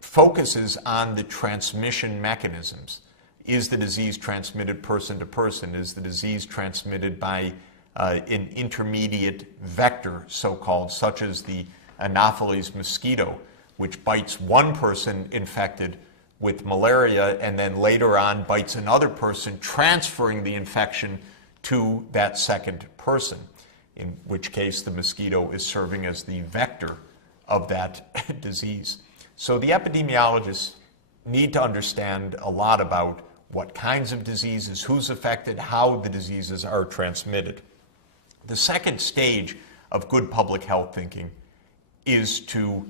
focuses on the transmission mechanisms. Is the disease transmitted person to person? Is the disease transmitted by an intermediate vector, so-called, such as the Anopheles mosquito, which bites one person infected with malaria and then later on bites another person, transferring the infection to that second person, in which case the mosquito is serving as the vector of that disease. So the epidemiologists need to understand a lot about what kinds of diseases, who's affected, how the diseases are transmitted. The second stage of good public health thinking is to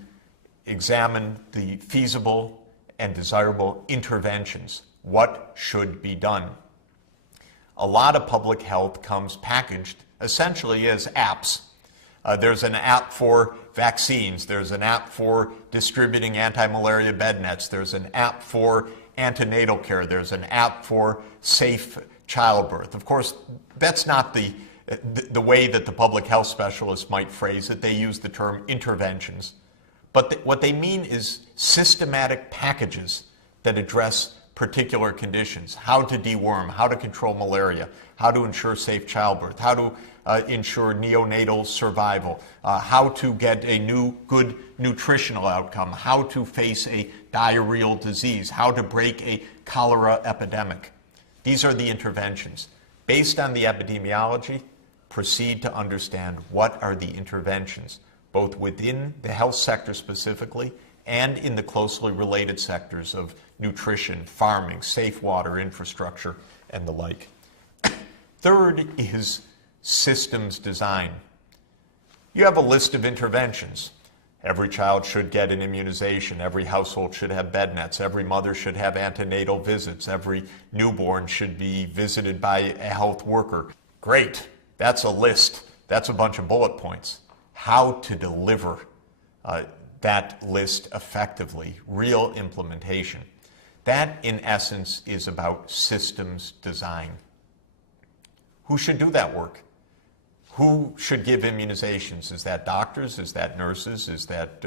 examine the feasible and desirable interventions. What should be done? A lot of public health comes packaged essentially as apps. There's an app for vaccines. There's an app for distributing anti-malaria bed nets. There's an app for antenatal care. There's an app for safe childbirth. Of course, that's not the way that the public health specialists might phrase it. They use the term interventions. But what they mean is systematic packages that address particular conditions: how to deworm, how to control malaria, how to ensure safe childbirth, how to ensure neonatal survival, how to get a good nutritional outcome, how to face a diarrheal disease, how to break a cholera epidemic. These are the interventions. Based on the epidemiology, proceed to understand what are the interventions, both within the health sector specifically and in the closely related sectors of nutrition, farming, safe water infrastructure, and the like. Third is systems design. You have a list of interventions. Every child should get an immunization. Every household should have bed nets. Every mother should have antenatal visits. Every newborn should be visited by a health worker. Great. That's a list. That's a bunch of bullet points. How to deliver that list effectively, real implementation. That, in essence, is about systems design. Who should do that work? Who should give immunizations? Is that doctors? Is that nurses? Is that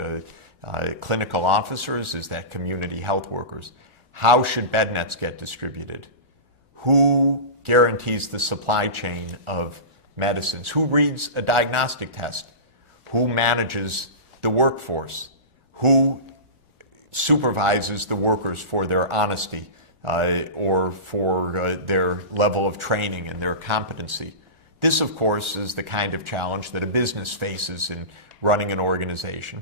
clinical officers? Is that community health workers? How should bed nets get distributed? Who guarantees the supply chain of medicines? Who reads a diagnostic test? Who manages the workforce? Who supervises the workers for their honesty or for their level of training and their competency? This, of course, is the kind of challenge that a business faces in running an organization.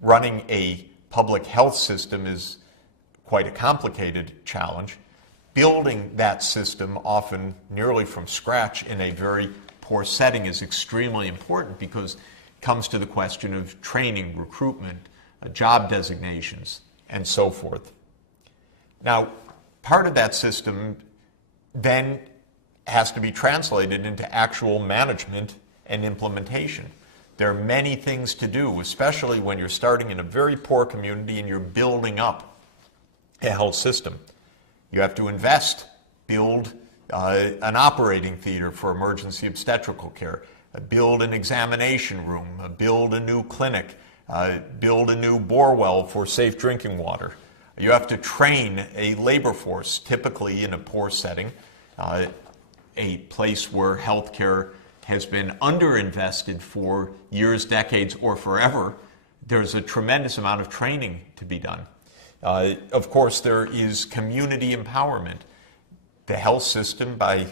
Running a public health system is quite a complicated challenge. Building that system, often nearly from scratch in a very poor setting, is extremely important because it comes to the question of training, recruitment, job designations, and so forth. Now, part of that system then has to be translated into actual management and implementation. There are many things to do, especially when you're starting in a very poor community and you're building up a health system. You have to invest, build an operating theater for emergency obstetrical care, build an examination room, build a new clinic, build a new bore well for safe drinking water. You have to train a labor force, typically in a poor setting, a place where healthcare has been underinvested for years, decades, or forever. There's a tremendous amount of training to be done. Of course, there is community empowerment. The health system, by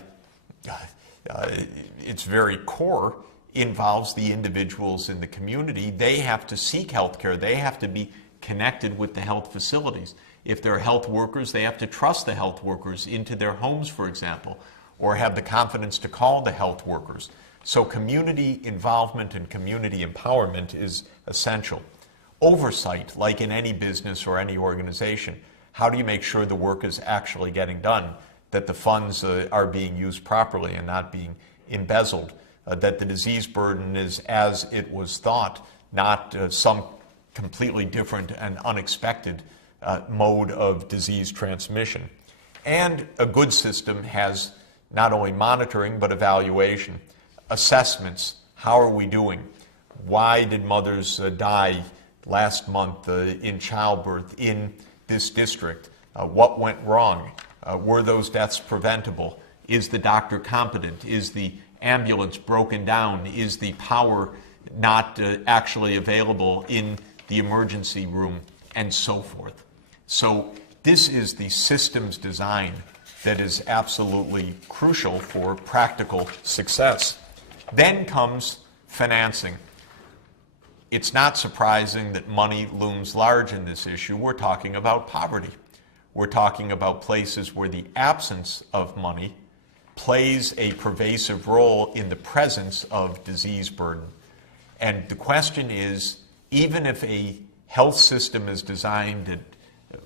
its very core, involves the individuals in the community. They have to seek health care. They have to be connected with the health facilities. If they're health workers, they have to trust the health workers into their homes, for example, or have the confidence to call the health workers. So community involvement and community empowerment is essential. Oversight, like in any business or any organization. How do you make sure the work is actually getting done, that the funds are being used properly and not being embezzled, that the disease burden is as it was thought, not some completely different and unexpected mode of disease transmission. And a good system has not only monitoring but evaluation, assessments. How are we doing? Why did mothers die last month in childbirth in this district? What went wrong? Were those deaths preventable? Is the doctor competent? Is the ambulance broken down? Is the power not actually available in the emergency room? And so forth. So this is the systems design that is absolutely crucial for practical success. Then comes financing. It's not surprising that money looms large in this issue. We're talking about poverty. We're talking about places where the absence of money plays a pervasive role in the presence of disease burden. And the question is, even if a health system is designed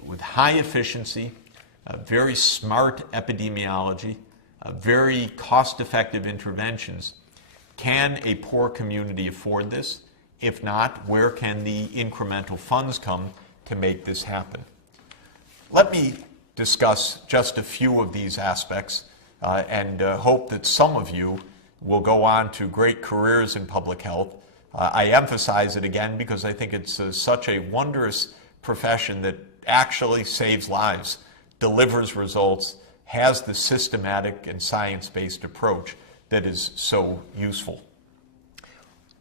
with high efficiency, very smart epidemiology, very cost-effective interventions, can a poor community afford this? If not, where can the incremental funds come to make this happen? Let me discuss just a few of these aspects and hope that some of you will go on to great careers in public health. I emphasize it again because I think it's such a wondrous profession that actually saves lives, delivers results, has the systematic and science-based approach that is so useful.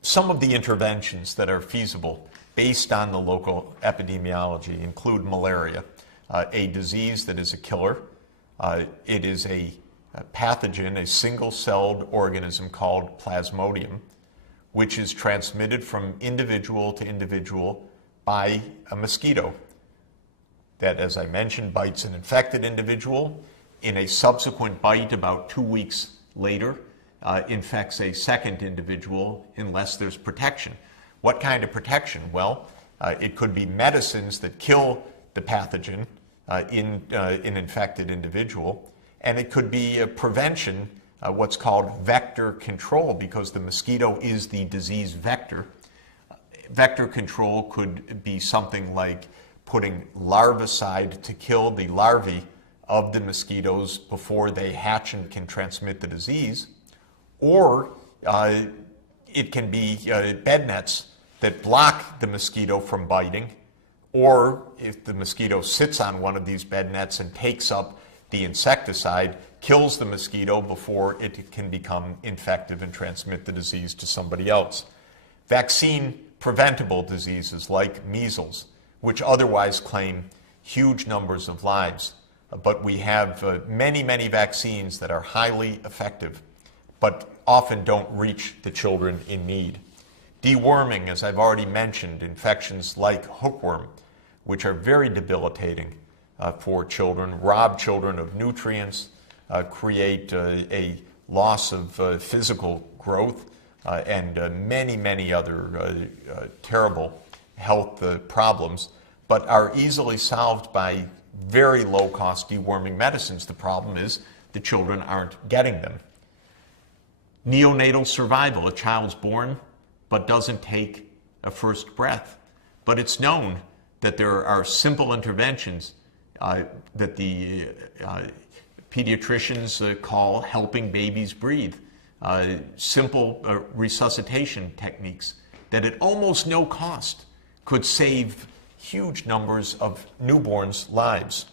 Some of the interventions that are feasible based on the local epidemiology include malaria, a disease that is a killer. It is a pathogen, a single-celled organism called Plasmodium, which is transmitted from individual to individual by a mosquito that, as I mentioned, bites an infected individual. In a subsequent bite about 2 weeks later, infects a second individual unless there's protection. What kind of protection? Well, it could be medicines that kill the pathogen in an infected individual, and it could be a prevention, what's called vector control, because the mosquito is the disease vector. Vector control could be something like putting larvicide to kill the larvae of the mosquitoes before they hatch and can transmit the disease, or it can be bed nets that block the mosquito from biting, or if the mosquito sits on one of these bed nets and takes up the insecticide, kills the mosquito before it can become infective and transmit the disease to somebody else. Vaccine preventable diseases like measles, which otherwise claim huge numbers of lives, but we have many, many vaccines that are highly effective, but often don't reach the children in need. Deworming, as I've already mentioned, infections like hookworm, which are very debilitating for children, rob children of nutrients, create a loss of physical growth, and many, many other terrible health problems, but are easily solved by very low-cost deworming medicines. The problem is the children aren't getting them. Neonatal survival, a child's born but doesn't take a first breath. But it's known that there are simple interventions that the pediatricians call helping babies breathe, simple resuscitation techniques that at almost no cost could save huge numbers of newborns' lives.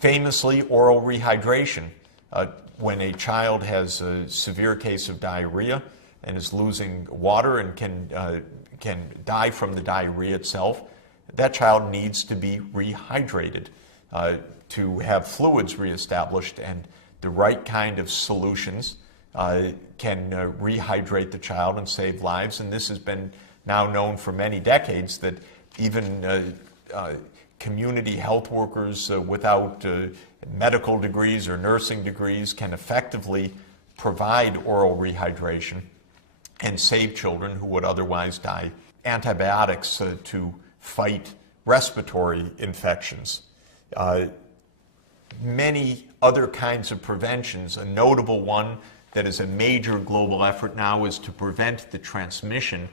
Famously, oral rehydration. When a child has a severe case of diarrhea and is losing water and can die from the diarrhea itself, that child needs to be rehydrated to have fluids reestablished, and the right kind of solutions can rehydrate the child and save lives. And this has been now known for many decades that even community health workers without medical degrees or nursing degrees can effectively provide oral rehydration and save children who would otherwise die. Antibiotics to fight respiratory infections. Many other kinds of preventions. A notable one that is a major global effort now is to prevent the transmission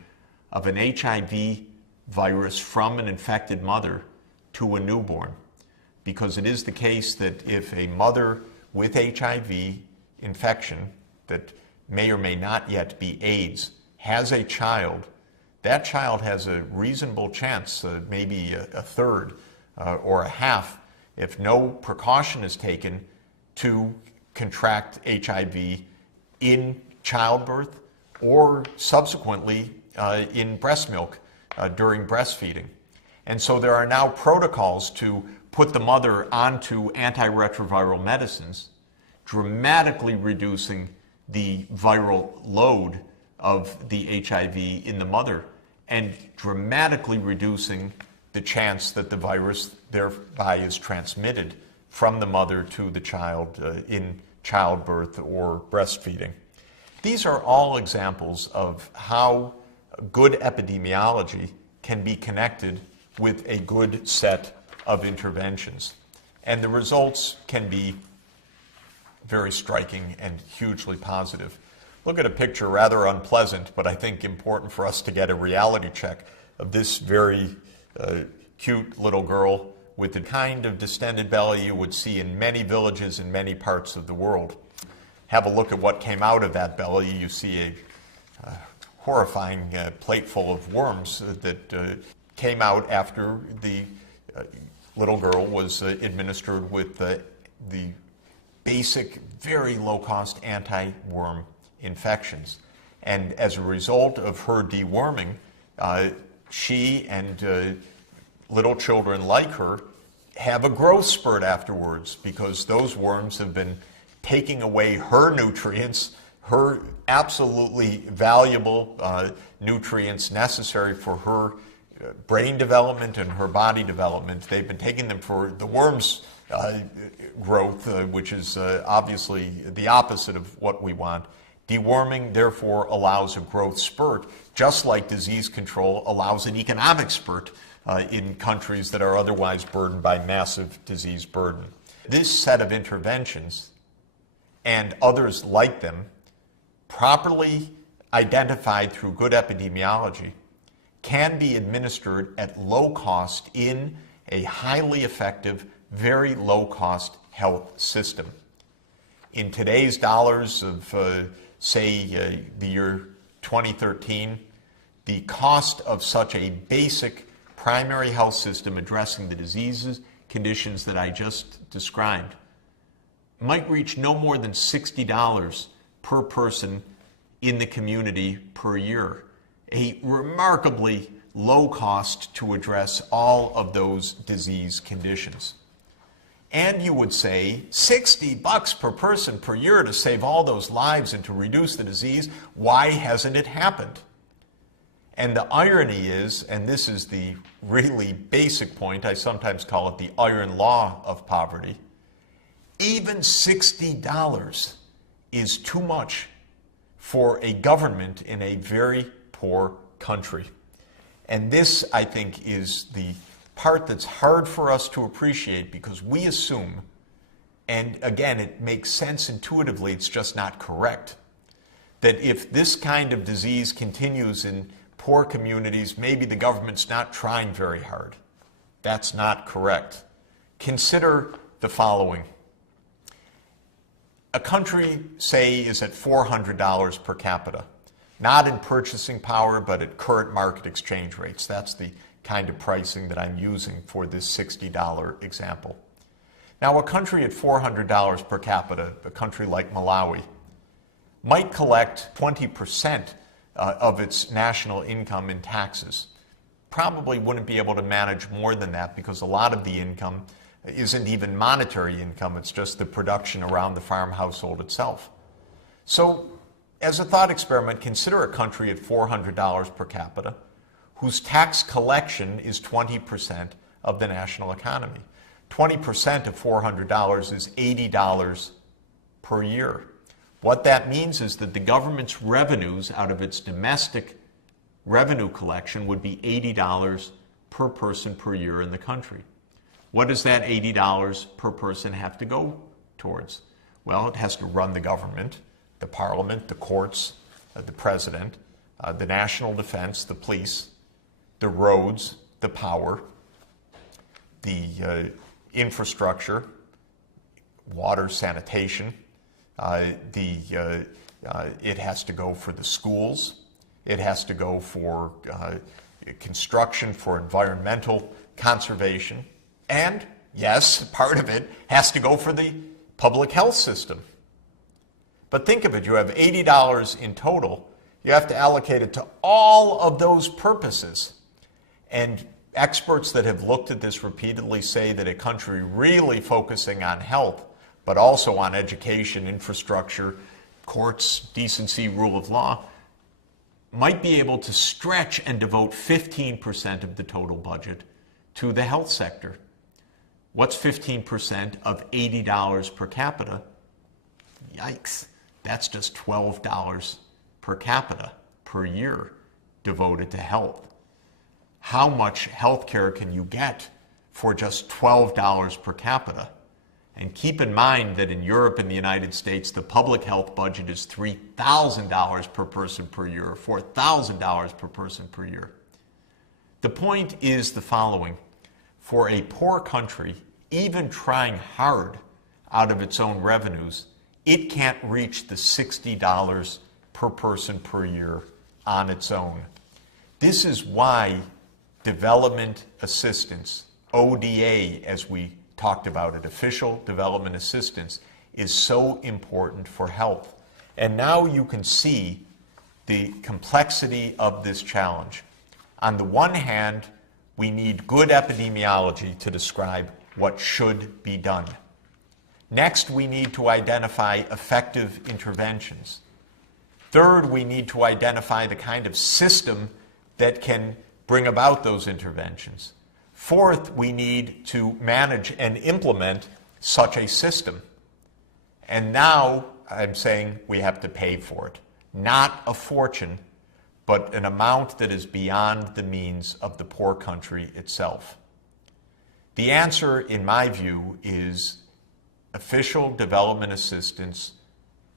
of an HIV virus from an infected mother to a newborn. Because it is the case that if a mother with HIV infection that may or may not yet be AIDS has a child, that child has a reasonable chance, maybe a third or a half, if no precaution is taken, to contract HIV in childbirth or subsequently in breast milk during breastfeeding. And so there are now protocols to put the mother onto antiretroviral medicines, dramatically reducing the viral load of the HIV in the mother and dramatically reducing the chance that the virus thereby is transmitted from the mother to the child in childbirth or breastfeeding. These are all examples of how good epidemiology can be connected with a good set of interventions. And the results can be very striking and hugely positive. look at a picture rather unpleasant, but I think important for us to get a reality check of this very cute little girl with the kind of distended belly you would see in many villages in many parts of the world. Have a look at what came out of that belly. You see a horrifying plate full of worms that came out after the little girl was administered with the basic, very low-cost anti-worm infections. And as a result of her deworming, she and little children like her have a growth spurt afterwards because those worms have been taking away her nutrients, her absolutely valuable nutrients necessary for her brain development and her body development. They've been taking them for the worm's growth, which is obviously the opposite of what we want. Deworming, therefore, allows a growth spurt, just like disease control allows an economic spurt in countries that are otherwise burdened by massive disease burden. This set of interventions and others like them, properly identified through good epidemiology, can be administered at low cost in a highly effective, very low-cost health system. In today's dollars of, say, the year 2013, the cost of such a basic primary health system addressing the diseases, conditions that I just described might reach no more than $60 per person in the community per year. A remarkably low cost to address all of those disease conditions. And you would say, $60 per person per year to save all those lives and to reduce the disease, why hasn't it happened? And the irony is, and this is the really basic point, I sometimes call it the iron law of poverty, even $60 is too much for a government in a very poor country. And this, I think, is the part that's hard for us to appreciate because we assume, and again, it makes sense intuitively, it's just not correct, that if this kind of disease continues in poor communities, maybe the government's not trying very hard. That's not correct. Consider the following. A country, say, is at $400 per capita, not in purchasing power, but at current market exchange rates. That's the kind of pricing that I'm using for this $60 example. Now, a country at $400 per capita, a country like Malawi, might collect 20% of its national income in taxes. Probably wouldn't be able to manage more than that because a lot of the income isn't even monetary income, it's just the production around the farm household itself. So, as a thought experiment, consider a country at $400 per capita whose tax collection is 20% of the national economy. 20% of $400 is $80 per year. What that means is that the government's revenues out of its domestic revenue collection would be $80 per person per year in the country. What does that $80 per person have to go towards? Well, it has to run the government, the parliament, the courts, the president, the national defense, the police, the roads, the power, the infrastructure, water, sanitation. It has to go for the schools. It has to go for construction, for environmental conservation. And, yes, part of it has to go for the public health system. But think of it, you have $80 in total. You have to allocate it to all of those purposes. And experts that have looked at this repeatedly say that a country really focusing on health, but also on education, infrastructure, courts, decency, rule of law, might be able to stretch and devote 15% of the total budget to the health sector. What's 15% of $80 per capita? Yikes, that's just $12 per capita per year devoted to health. How much health care can you get for just $12 per capita? And keep in mind that in Europe and the United States, the public health budget is $3,000 per person per year, or $4,000 per person per year. The point is the following. For a poor country, even trying hard out of its own revenues, it can't reach the $60 per person per year on its own. This is why development assistance, ODA, as we talked about it, official development assistance, is so important for health. And now you can see the complexity of this challenge. On the one hand, we need good epidemiology to describe what should be done. Next, we need to identify effective interventions. Third, we need to identify the kind of system that can bring about those interventions. Fourth, we need to manage and implement such a system. And now I'm saying we have to pay for it. Not a fortune, but an amount that is beyond the means of the poor country itself. The answer, in my view, is official development assistance,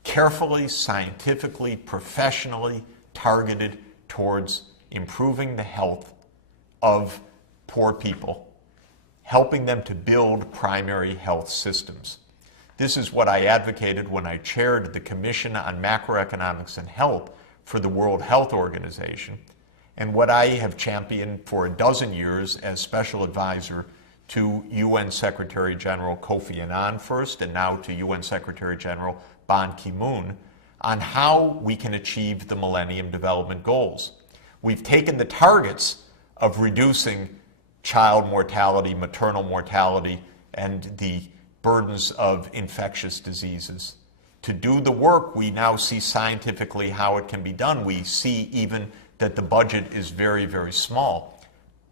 carefully, scientifically, professionally targeted towards improving the health of poor people, helping them to build primary health systems. This is what I advocated when I chaired the Commission on Macroeconomics and Health for the World Health Organization, and what I have championed for a dozen years as special advisor to UN Secretary General Kofi Annan first, and now to UN Secretary General Ban Ki-moon, on how we can achieve the Millennium Development Goals. We've taken the targets of reducing child mortality, maternal mortality, and the burdens of infectious diseases. To do the work, we now see scientifically how it can be done. We see even that the budget is very, very small,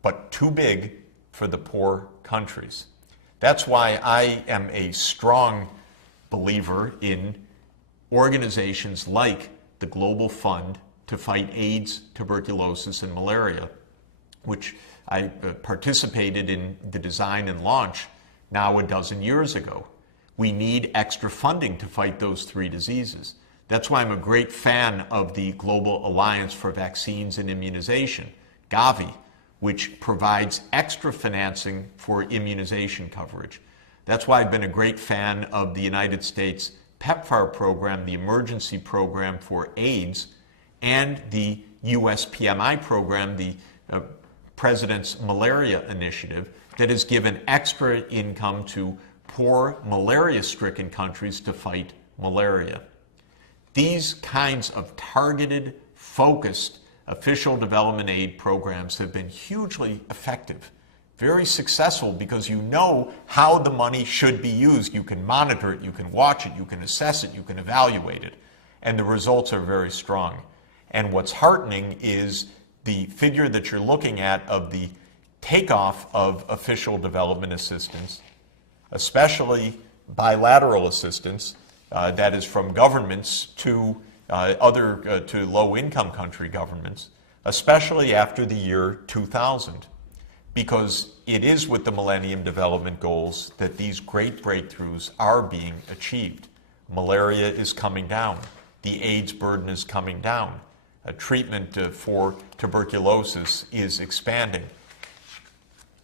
but too big for the poor countries. That's why I am a strong believer in organizations like the Global Fund to fight AIDS, tuberculosis, and malaria, which I participated in the design and launch now a dozen years ago. We need extra funding to fight those three diseases. That's why I'm a great fan of the Global Alliance for Vaccines and Immunization, Gavi, which provides extra financing for immunization coverage. That's why I've been a great fan of the United States PEPFAR program, the emergency program for AIDS, and the US PMI program, the President's Malaria Initiative, that has given extra income to poor malaria-stricken countries to fight malaria. These kinds of targeted, focused official development aid programs have been hugely effective, very successful, because you know how the money should be used. You can monitor it, you can watch it, you can assess it, you can evaluate it, and the results are very strong. And what's heartening is the figure that you're looking at of the takeoff of official development assistance, especially bilateral assistance, that is from governments to to low-income country governments, especially after the year 2000, because it is with the Millennium Development Goals that these great breakthroughs are being achieved. Malaria is coming down. The AIDS burden is coming down. A treatment for tuberculosis is expanding.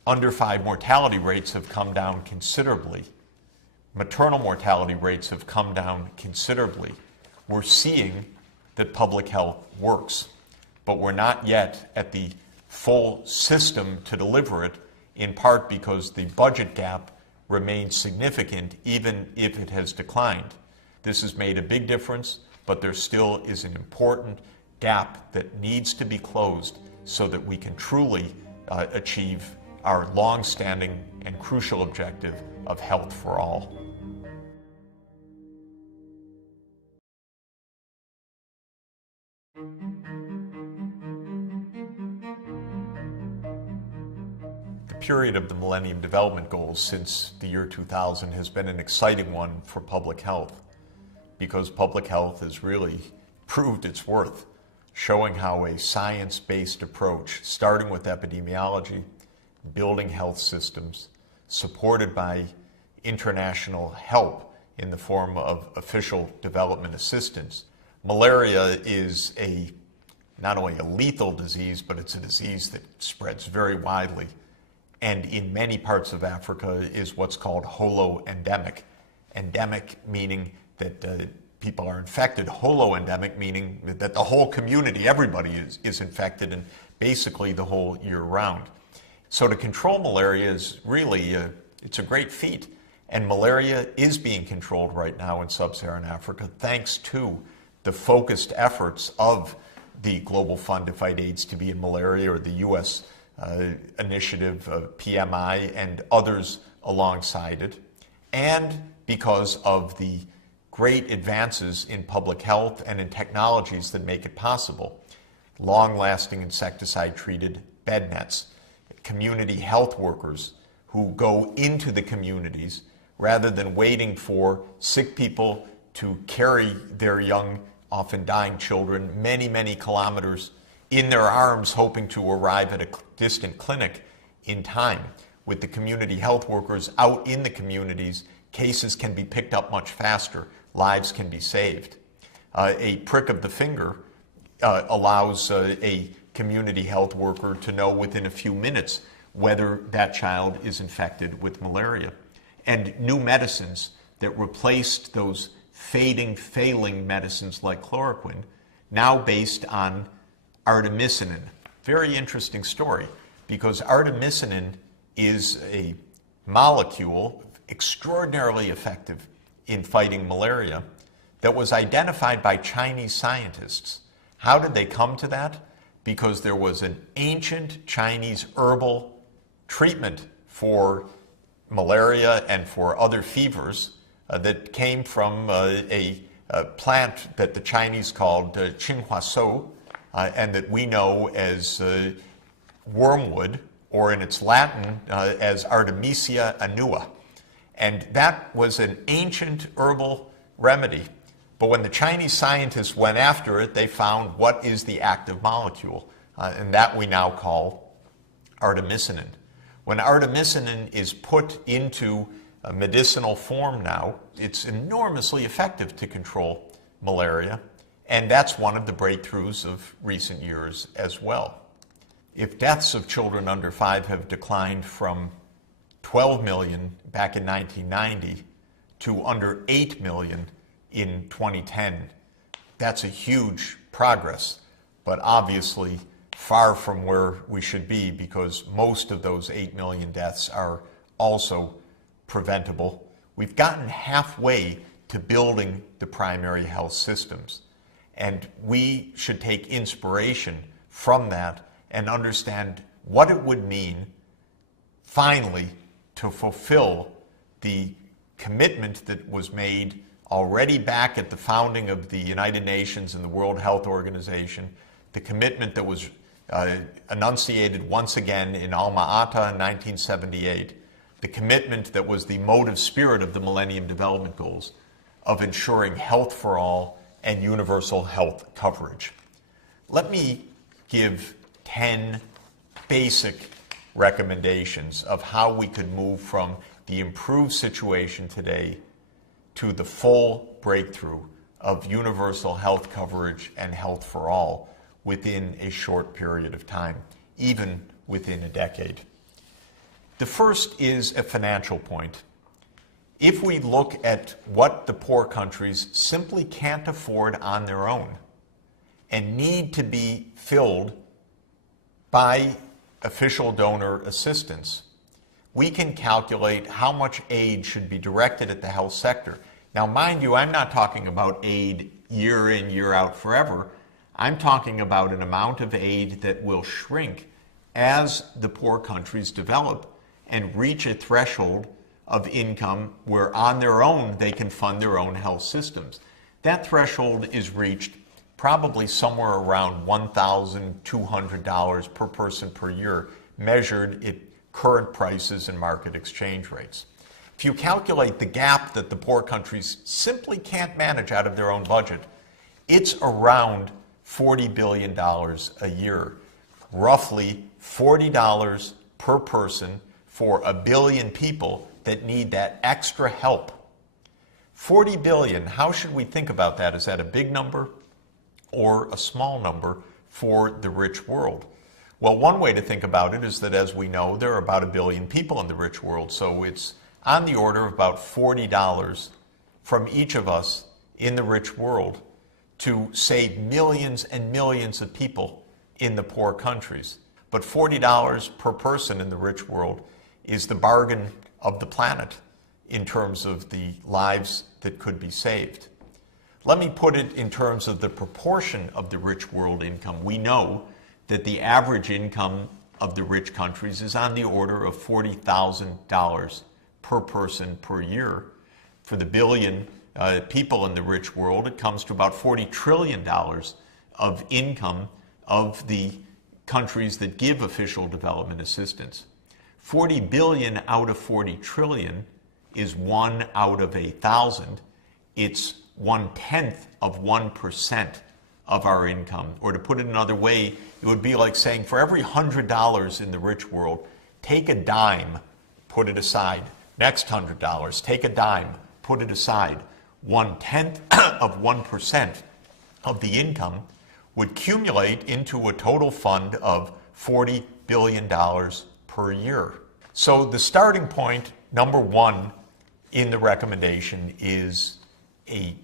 Under 5 mortality rates have come down considerably. Maternal mortality rates have come down considerably. We're seeing that public health works, but we're not yet at the full system to deliver it, in part because the budget gap remains significant even if it has declined. This has made a big difference, but there still is an important gap that needs to be closed so that we can truly achieve our long-standing and crucial objective of health for all. The period of the Millennium Development Goals since the year 2000 has been an exciting one for public health, because public health has really proved its worth, showing how a science-based approach, starting with epidemiology, building health systems, supported by international help in the form of official development assistance. Malaria is not only a lethal disease, but it's a disease that spreads very widely, and in many parts of Africa is what's called holo-endemic. Endemic meaning that people are infected, holo-endemic meaning that the whole community, everybody is infected, and basically the whole year round. So to control malaria is really, it's a great feat, and malaria is being controlled right now in sub-Saharan Africa thanks to the focused efforts of the Global Fund to Fight AIDS, TB, and Malaria, or the U.S. initiative, PMI, and others alongside it, and because of the great advances in public health and in technologies that make it possible. Long-lasting insecticide-treated bed nets, community health workers who go into the communities rather than waiting for sick people to carry their young, often dying children many, many kilometers in their arms, hoping to arrive at a distant clinic in time. With the community health workers out in the communities, cases can be picked up much faster, lives can be saved. A prick of the finger allows a community health worker to know within a few minutes whether that child is infected with malaria. And new medicines that replaced those failing medicines like chloroquine, now based on artemisinin. Very interesting story, because artemisinin is a molecule extraordinarily effective in fighting malaria that was identified by Chinese scientists. How did they come to that? Because there was an ancient Chinese herbal treatment for malaria and for other fevers that came from a plant that the Chinese called Qinhuasou, and that we know as wormwood, or in its Latin as Artemisia annua. And that was an ancient herbal remedy. But when the Chinese scientists went after it, they found what is the active molecule, and that we now call artemisinin. When artemisinin is put into a medicinal form now, it's enormously effective to control malaria, and that's one of the breakthroughs of recent years as well. If deaths of children under 5 have declined from 12 million back in 1990 to under 8 million in 2010, that's a huge progress, but obviously far from where we should be, because most of those 8 million deaths are also preventable. We've gotten halfway to building the primary health systems, and we should take inspiration from that and understand what it would mean finally to fulfill the commitment that was made already back at the founding of the United Nations and the World Health Organization, the commitment that was enunciated once again in Alma-Ata in 1978, the commitment that was the motive spirit of the Millennium Development Goals of ensuring health for all and universal health coverage. Let me give 10 basic recommendations of how we could move from the improved situation today to the full breakthrough of universal health coverage and health for all within a short period of time, even within a decade. The first is a financial point. If we look at what the poor countries simply can't afford on their own and need to be filled by official donor assistance, we can calculate how much aid should be directed at the health sector. Now, mind you, I'm not talking about aid year in, year out forever. I'm talking about an amount of aid that will shrink as the poor countries develop and reach a threshold of income where on their own they can fund their own health systems. That threshold is reached probably somewhere around $1,200 per person per year, measured at current prices and market exchange rates. If you calculate the gap that the poor countries simply can't manage out of their own budget, it's around $40 billion a year, roughly $40 per person for 1 billion people that need that extra help. 40 billion, how should we think about that? Is that a big number or a small number for the rich world? Well, one way to think about it is that, as we know, there are about 1 billion people in the rich world, so it's on the order of about $40 from each of us in the rich world to save millions and millions of people in the poor countries. But $40 per person in the rich world is the bargain of the planet in terms of the lives that could be saved. Let me put it in terms of the proportion of the rich world income. We know that the average income of the rich countries is on the order of $40,000 per person per year. For the billion people in the rich world, it comes to about $40 trillion of income of the countries that give official development assistance. 40 billion out of 40 trillion is 1 out of 1,000. It's 1/10 of 1% of our income. Or to put it another way, it would be like saying for every $100 in the rich world, take a dime, put it aside. Next $100, take a dime, put it aside. 1/10 of 1% of the income would accumulate into a total fund of $40 billion per year. So the starting point, number one, in the recommendation is an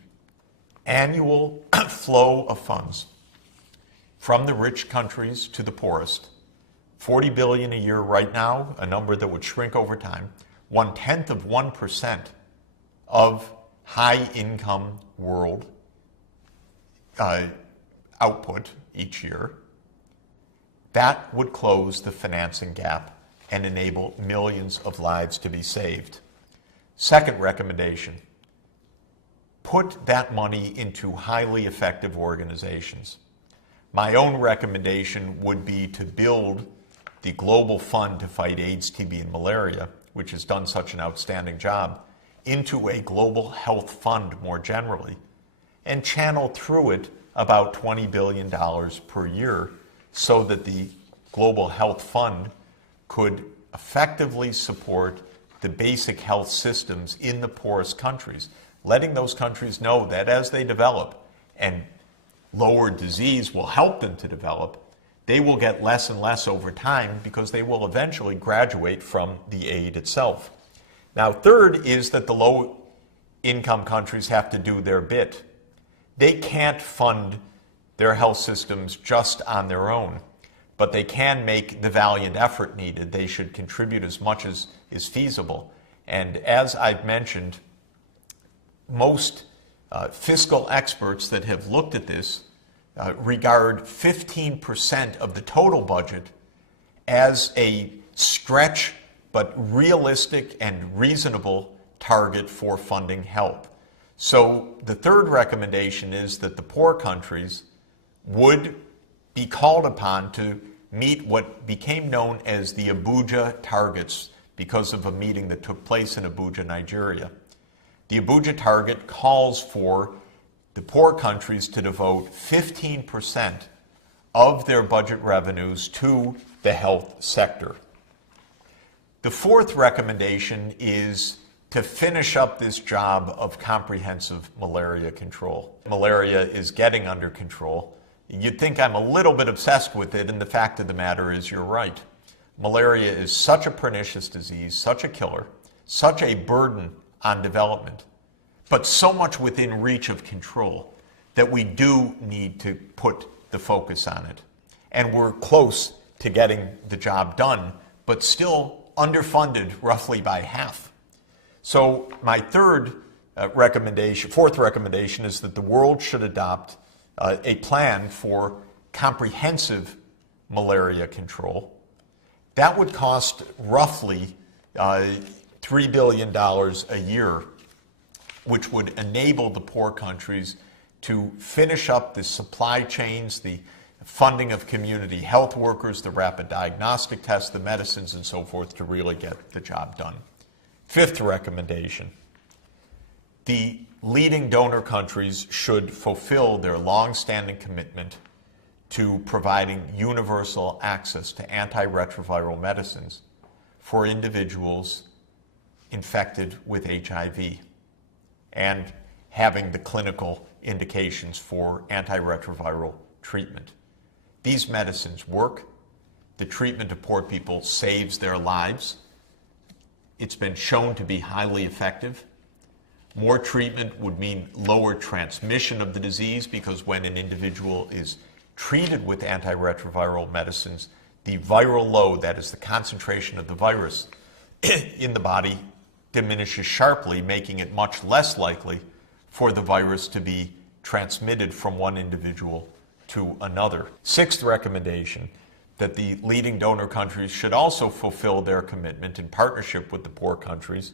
annual flow of funds from the rich countries to the poorest. 40 billion a year right now, a number that would shrink over time. 1/10 of 1% of high income world output each year. That would close the financing gap and enable millions of lives to be saved. Second recommendation, put that money into highly effective organizations. My own recommendation would be to build the Global Fund to fight AIDS, TB, and malaria, which has done such an outstanding job, into a global health fund more generally, and channel through it about $20 billion per year so that the Global Health Fund could effectively support the basic health systems in the poorest countries, letting those countries know that as they develop and lower disease will help them to develop, they will get less and less over time because they will eventually graduate from the aid itself. Now, third is that the low-income countries have to do their bit. They can't fund their health systems just on their own, but they can make the valiant effort needed. They should contribute as much as is feasible. And as I've mentioned, most fiscal experts that have looked at this regard 15% of the total budget as a stretch but realistic and reasonable target for funding help. So the third recommendation is that the poor countries would be called upon to meet what became known as the Abuja targets because of a meeting that took place in Abuja, Nigeria. The Abuja target calls for the poor countries to devote 15% of their budget revenues to the health sector. The fourth recommendation is to finish up this job of comprehensive malaria control. Malaria is getting under control. You'd think I'm a little bit obsessed with it, and the fact of the matter is you're right. Malaria is such a pernicious disease, such a killer, such a burden on development, but so much within reach of control that we do need to put the focus on it. And we're close to getting the job done, but still underfunded roughly by half. So my fourth recommendation is that the world should adopt a plan for comprehensive malaria control. That would cost roughly $3 billion a year, which would enable the poor countries to finish up the supply chains, the funding of community health workers, the rapid diagnostic tests, the medicines, and so forth to really get the job done. Fifth recommendation, the leading donor countries should fulfill their long-standing commitment to providing universal access to antiretroviral medicines for individuals infected with HIV and having the clinical indications for antiretroviral treatment. These medicines work. The treatment of poor people saves their lives. It's been shown to be highly effective. More treatment would mean lower transmission of the disease, because when an individual is treated with antiretroviral medicines, the viral load, that is the concentration of the virus in the body, diminishes sharply, making it much less likely for the virus to be transmitted from one individual to another. Sixth recommendation, that the leading donor countries should also fulfill their commitment in partnership with the poor countries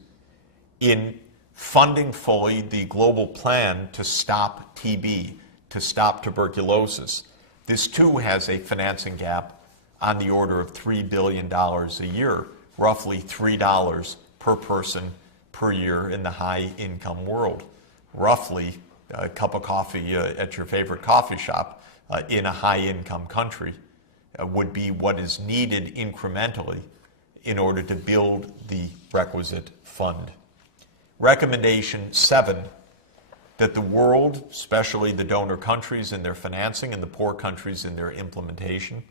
in funding fully the global plan to stop TB, to stop tuberculosis. This too has a financing gap on the order of $3 billion a year, roughly $3 per person per year in the high-income world. Roughly a cup of coffee at your favorite coffee shop in a high-income country would be what is needed incrementally in order to build the requisite fund. Recommendation 7, that the world, especially the donor countries in their financing and the poor countries in their implementation,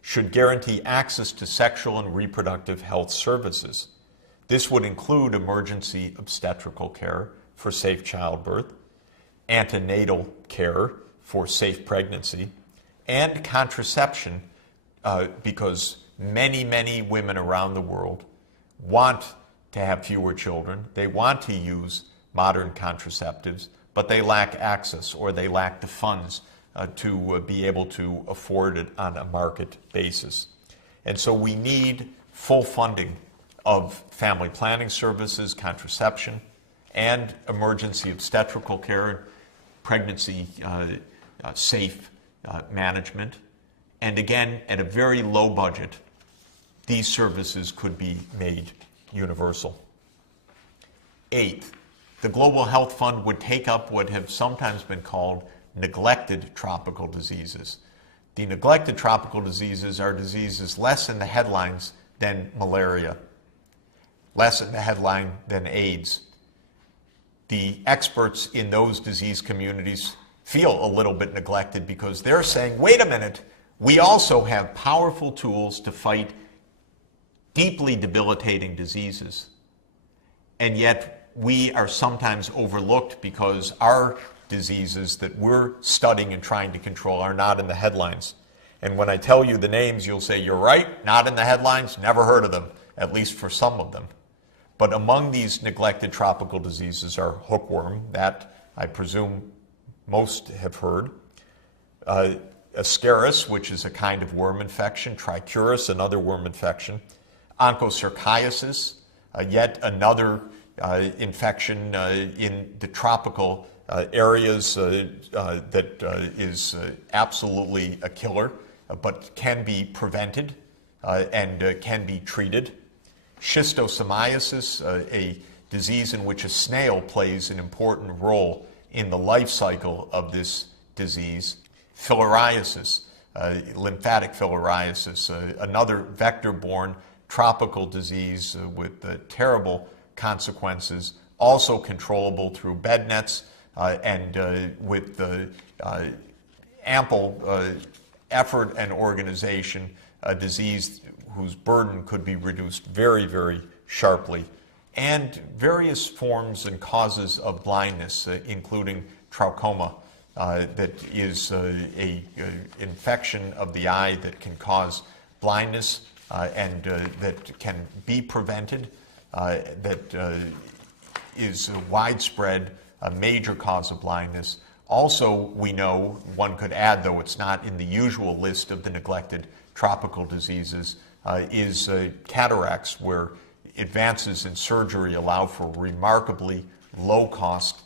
should guarantee access to sexual and reproductive health services. This would include emergency obstetrical care for safe childbirth, antenatal care for safe pregnancy, and contraception, because many, many women around the world want to have fewer children. They want to use modern contraceptives, but they lack access, or they lack the funds to be able to afford it on a market basis. And so we need full funding of family planning services, contraception, and emergency obstetrical care, pregnancy safe management. And again, at a very low budget, these services could be made universal. Eighth, the Global Health Fund would take up what have sometimes been called neglected tropical diseases. The neglected tropical diseases are diseases less in the headlines than malaria, less in the headline than AIDS. The experts in those disease communities feel a little bit neglected, because they're saying, wait a minute, we also have powerful tools to fight deeply debilitating diseases. And yet we are sometimes overlooked because our diseases that we're studying and trying to control are not in the headlines. And when I tell you the names, you'll say, you're right, not in the headlines, never heard of them, at least for some of them. But among these neglected tropical diseases are hookworm, that I presume most have heard, Ascaris, which is a kind of worm infection, Trichuris, another worm infection, onchocerciasis, yet another infection in the tropical areas that is absolutely a killer, but can be prevented and can be treated. Schistosomiasis, a disease in which a snail plays an important role in the life cycle of this disease. Filariasis, lymphatic filariasis, another vector-borne tropical disease with terrible consequences, also controllable through bed nets and with ample effort and organization, a disease whose burden could be reduced very, very sharply, and various forms and causes of blindness, including trachoma, that is an infection of the eye that can cause blindness and that can be prevented, that is widespread, a major cause of blindness. Also, we know, one could add, though it's not in the usual list of the neglected tropical diseases, is cataracts, where advances in surgery allow for remarkably low-cost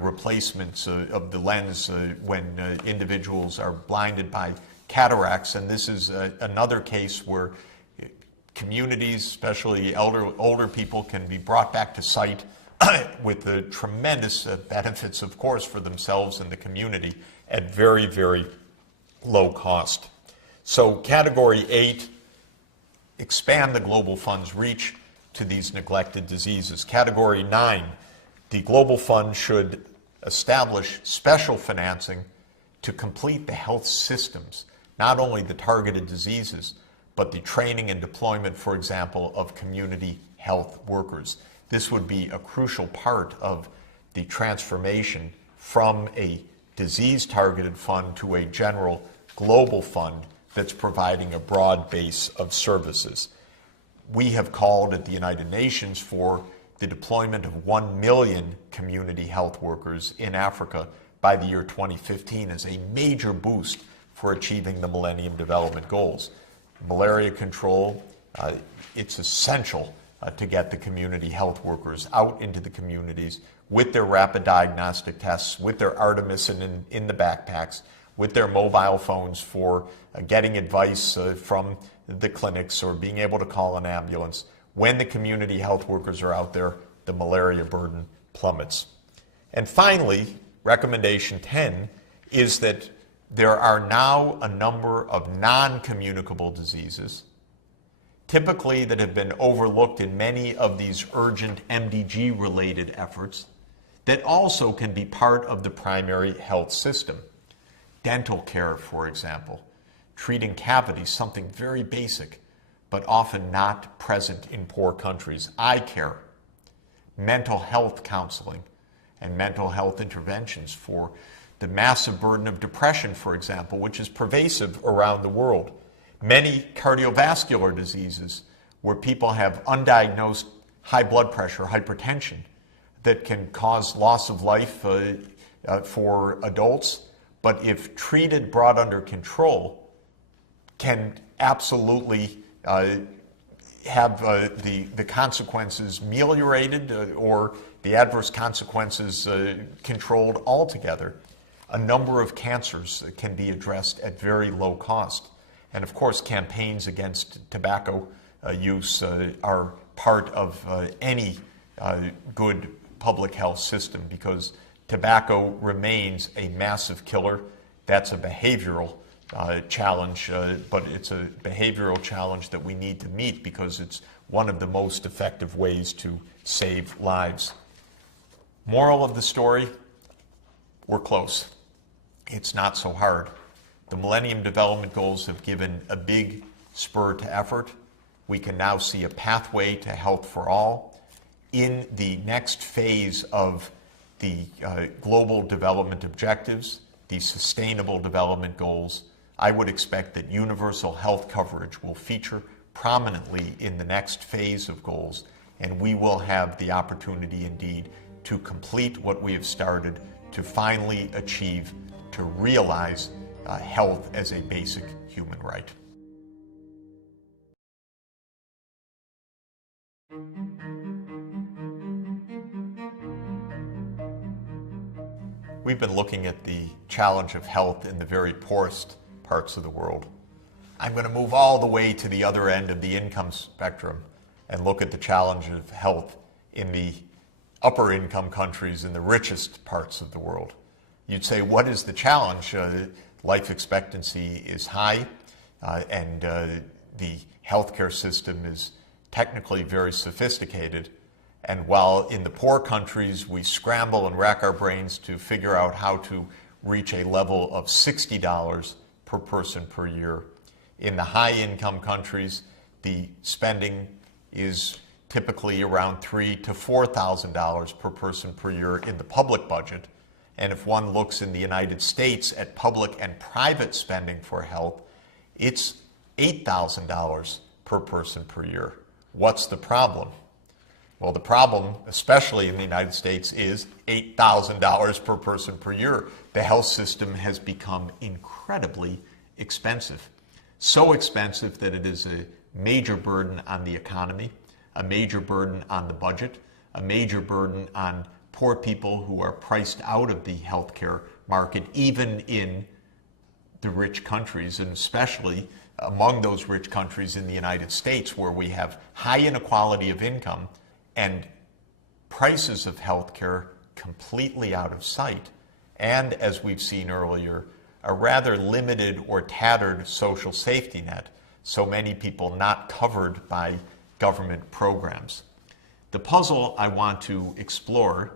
replacements of the lens when individuals are blinded by cataracts. And this is another case where communities, especially older people, can be brought back to sight with the tremendous benefits, of course, for themselves and the community at very, very low cost. So category 8 expand the Global Fund's reach to these neglected diseases. Category 9, the Global Fund should establish special financing to complete the health systems, not only the targeted diseases, but the training and deployment, for example, of community health workers. This would be a crucial part of the transformation from a disease-targeted fund to a general global fund that's providing a broad base of services. We have called at the United Nations for the deployment of 1 million community health workers in Africa by the year 2015 as a major boost for achieving the Millennium Development Goals. Malaria control, it's essential to get the community health workers out into the communities with their rapid diagnostic tests, with their artemisinin in the backpacks, with their mobile phones for getting advice from the clinics or being able to call an ambulance. When the community health workers are out there, the malaria burden plummets. And finally, recommendation 10 is that there are now a number of non-communicable diseases, typically that have been overlooked in many of these urgent MDG-related efforts, that also can be part of the primary health system. Dental care, for example, treating cavities, something very basic, but often not present in poor countries. Eye care, mental health counseling, and mental health interventions for the massive burden of depression, for example, which is pervasive around the world. Many cardiovascular diseases where people have undiagnosed high blood pressure, hypertension, that can cause loss of life for adults, but if treated, brought under control, can absolutely have the consequences ameliorated or the adverse consequences controlled altogether. A number of cancers can be addressed at very low cost. And of course, campaigns against tobacco use are part of any good public health system, because tobacco remains a massive killer. That's a behavioral challenge, but it's a behavioral challenge that we need to meet because it's one of the most effective ways to save lives. Moral of the story, we're close. It's not so hard. The Millennium Development Goals have given a big spur to effort. We can now see a pathway to health for all. In the next phase of the Global Development Objectives, the Sustainable Development Goals, I would expect that universal health coverage will feature prominently in the next phase of goals, and we will have the opportunity indeed to complete what we have started, to finally achieve, to realize health as a basic human right. We've been looking at the challenge of health in the very poorest parts of the world. I'm going to move all the way to the other end of the income spectrum and look at the challenge of health in the upper income countries in the richest parts of the world. You'd say, what is the challenge? Life expectancy is high, and the healthcare system is technically very sophisticated. And while in the poor countries we scramble and rack our brains to figure out how to reach a level of $60 per person per year, in the high income countries the spending is typically around $3,000 to $4,000 per person per year in the public budget. And if one looks in the United States at public and private spending for health, it's $8,000 per person per year. What's the problem? Well, the problem, especially in the United States, is $8,000 per person per year. The health system has become incredibly expensive. So expensive that it is a major burden on the economy, a major burden on the budget, a major burden on poor people who are priced out of the healthcare market, even in the rich countries, and especially among those rich countries in the United States, where we have high inequality of income and prices of healthcare completely out of sight. And as we've seen earlier, a rather limited or tattered social safety net, so many people not covered by government programs. The puzzle I want to explore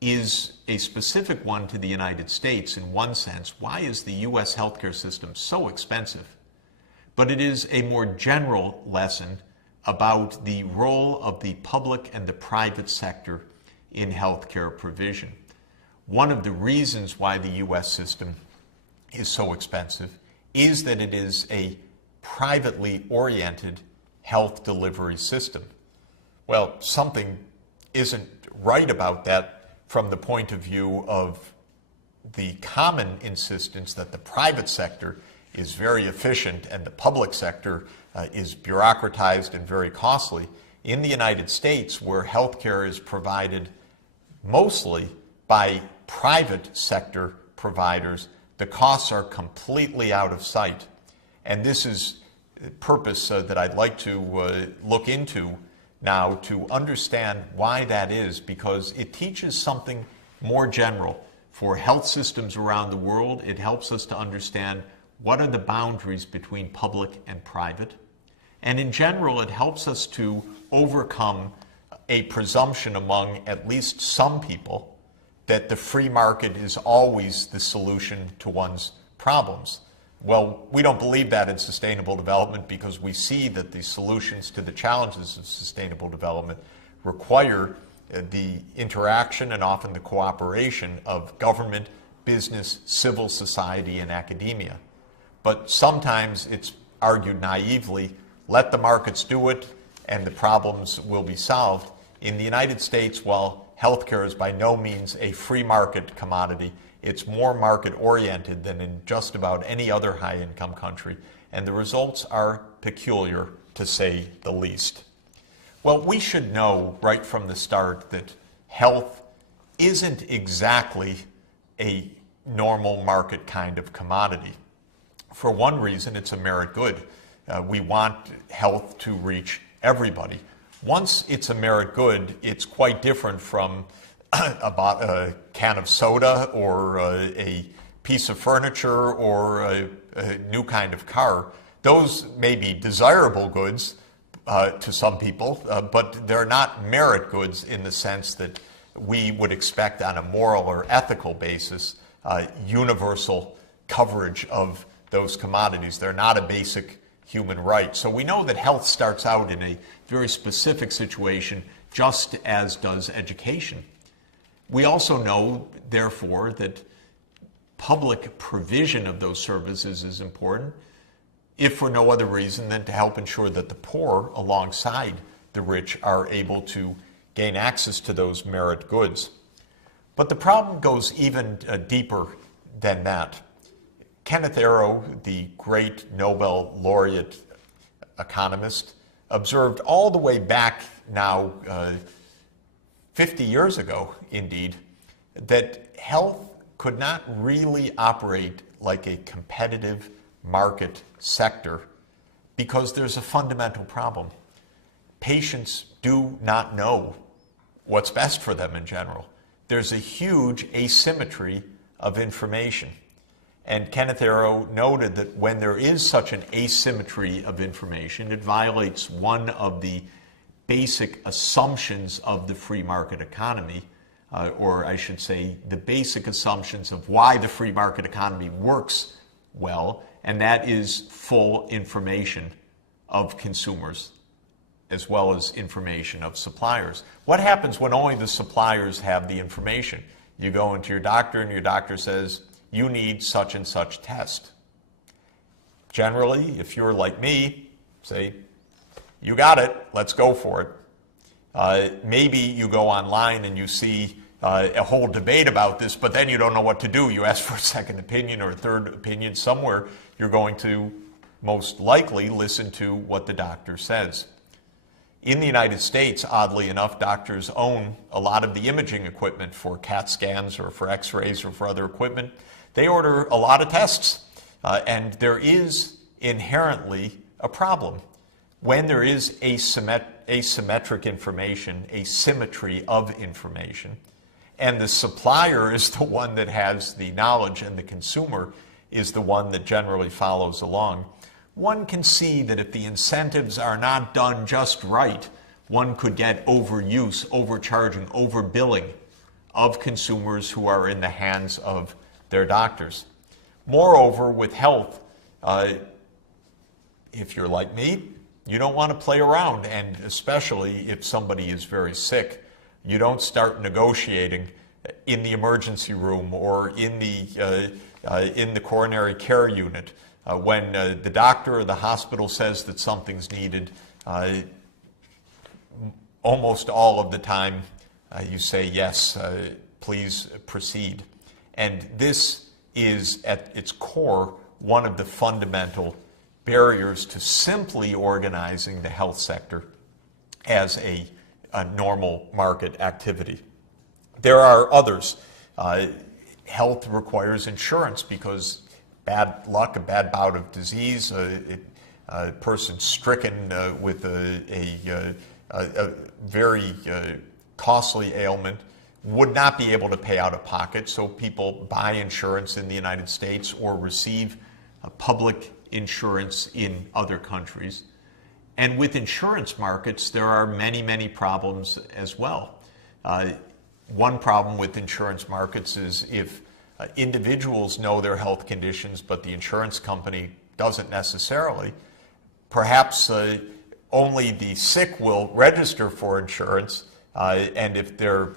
is a specific one to the United States in one sense. Why is the U.S. healthcare system so expensive? But it is a more general lesson about the role of the public and the private sector in healthcare provision. One of the reasons why the U.S. system is so expensive is that it is a privately oriented health delivery system. Well, something isn't right about that from the point of view of the common insistence that the private sector is very efficient and the public sector is bureaucratized and very costly. In the United States, where healthcare is provided mostly by private sector providers, the costs are completely out of sight. And this is a purpose that I'd like to look into now to understand why that is, because it teaches something more general. For health systems around the world, it helps us to understand what are the boundaries between public and private. And in general, it helps us to overcome a presumption among at least some people that the free market is always the solution to one's problems. Well, we don't believe that in sustainable development because we see that the solutions to the challenges of sustainable development require the interaction and often the cooperation of government, business, civil society, and academia. But sometimes it's argued naively, let the markets do it and the problems will be solved. In the United States, while healthcare is by no means a free market commodity, it's more market-oriented than in just about any other high-income country, and the results are peculiar, to say the least. Well, we should know right from the start that health isn't exactly a normal market kind of commodity. For one reason, it's a merit good. We want health to reach everybody. Once it's a merit good, it's quite different from a can of soda or a piece of furniture or a new kind of car. Those may be desirable goods to some people, but they're not merit goods in the sense that we would expect on a moral or ethical basis universal coverage of those commodities. They're not a basic human right. So we know that health starts out in a very specific situation, just as does education. We also know, therefore, that public provision of those services is important, if for no other reason than to help ensure that the poor, alongside the rich, are able to gain access to those merit goods. But the problem goes even deeper than that. Kenneth Arrow, the great Nobel laureate economist, observed all the way back now 50 years ago, indeed, that health could not really operate like a competitive market sector because there's a fundamental problem. Patients do not know what's best for them in general. There's a huge asymmetry of information. And Kenneth Arrow noted that when there is such an asymmetry of information, it violates one of the basic assumptions of the free market economy, or I should say the basic assumptions of why the free market economy works well, and that is full information of consumers as well as information of suppliers. What happens when only the suppliers have the information? You go into your doctor and your doctor says, you need such and such test. Generally, if you're like me, say, you got it, let's go for it. Maybe you go online and you see a whole debate about this, but then you don't know what to do. You ask for a second opinion or a third opinion. Somewhere you're going to most likely listen to what the doctor says. In the United States, oddly enough, doctors own a lot of the imaging equipment for CAT scans or for x-rays or for other equipment. They order a lot of tests, and there is inherently a problem. When there is asymmetric information, asymmetry of information, and the supplier is the one that has the knowledge and the consumer is the one that generally follows along, one can see that if the incentives are not done just right, one could get overuse, overcharging, overbilling of consumers who are in the hands of their doctors. Moreover, with health, if you're like me, you don't want to play around, and especially if somebody is very sick, you don't start negotiating in the emergency room or in the coronary care unit. When the doctor or the hospital says that something's needed, almost all of the time you say, yes, please proceed. And this is at its core one of the fundamental barriers to simply organizing the health sector as a normal market activity. There are others. Health requires insurance because bad luck, a bad bout of disease, a person stricken with a very costly ailment would not be able to pay out of pocket, so people buy insurance in the United States or receive public insurance in other countries. And with insurance markets, there are many, many problems as well. One problem with insurance markets is if individuals know their health conditions, but the insurance company doesn't necessarily, perhaps only the sick will register for insurance, and if they're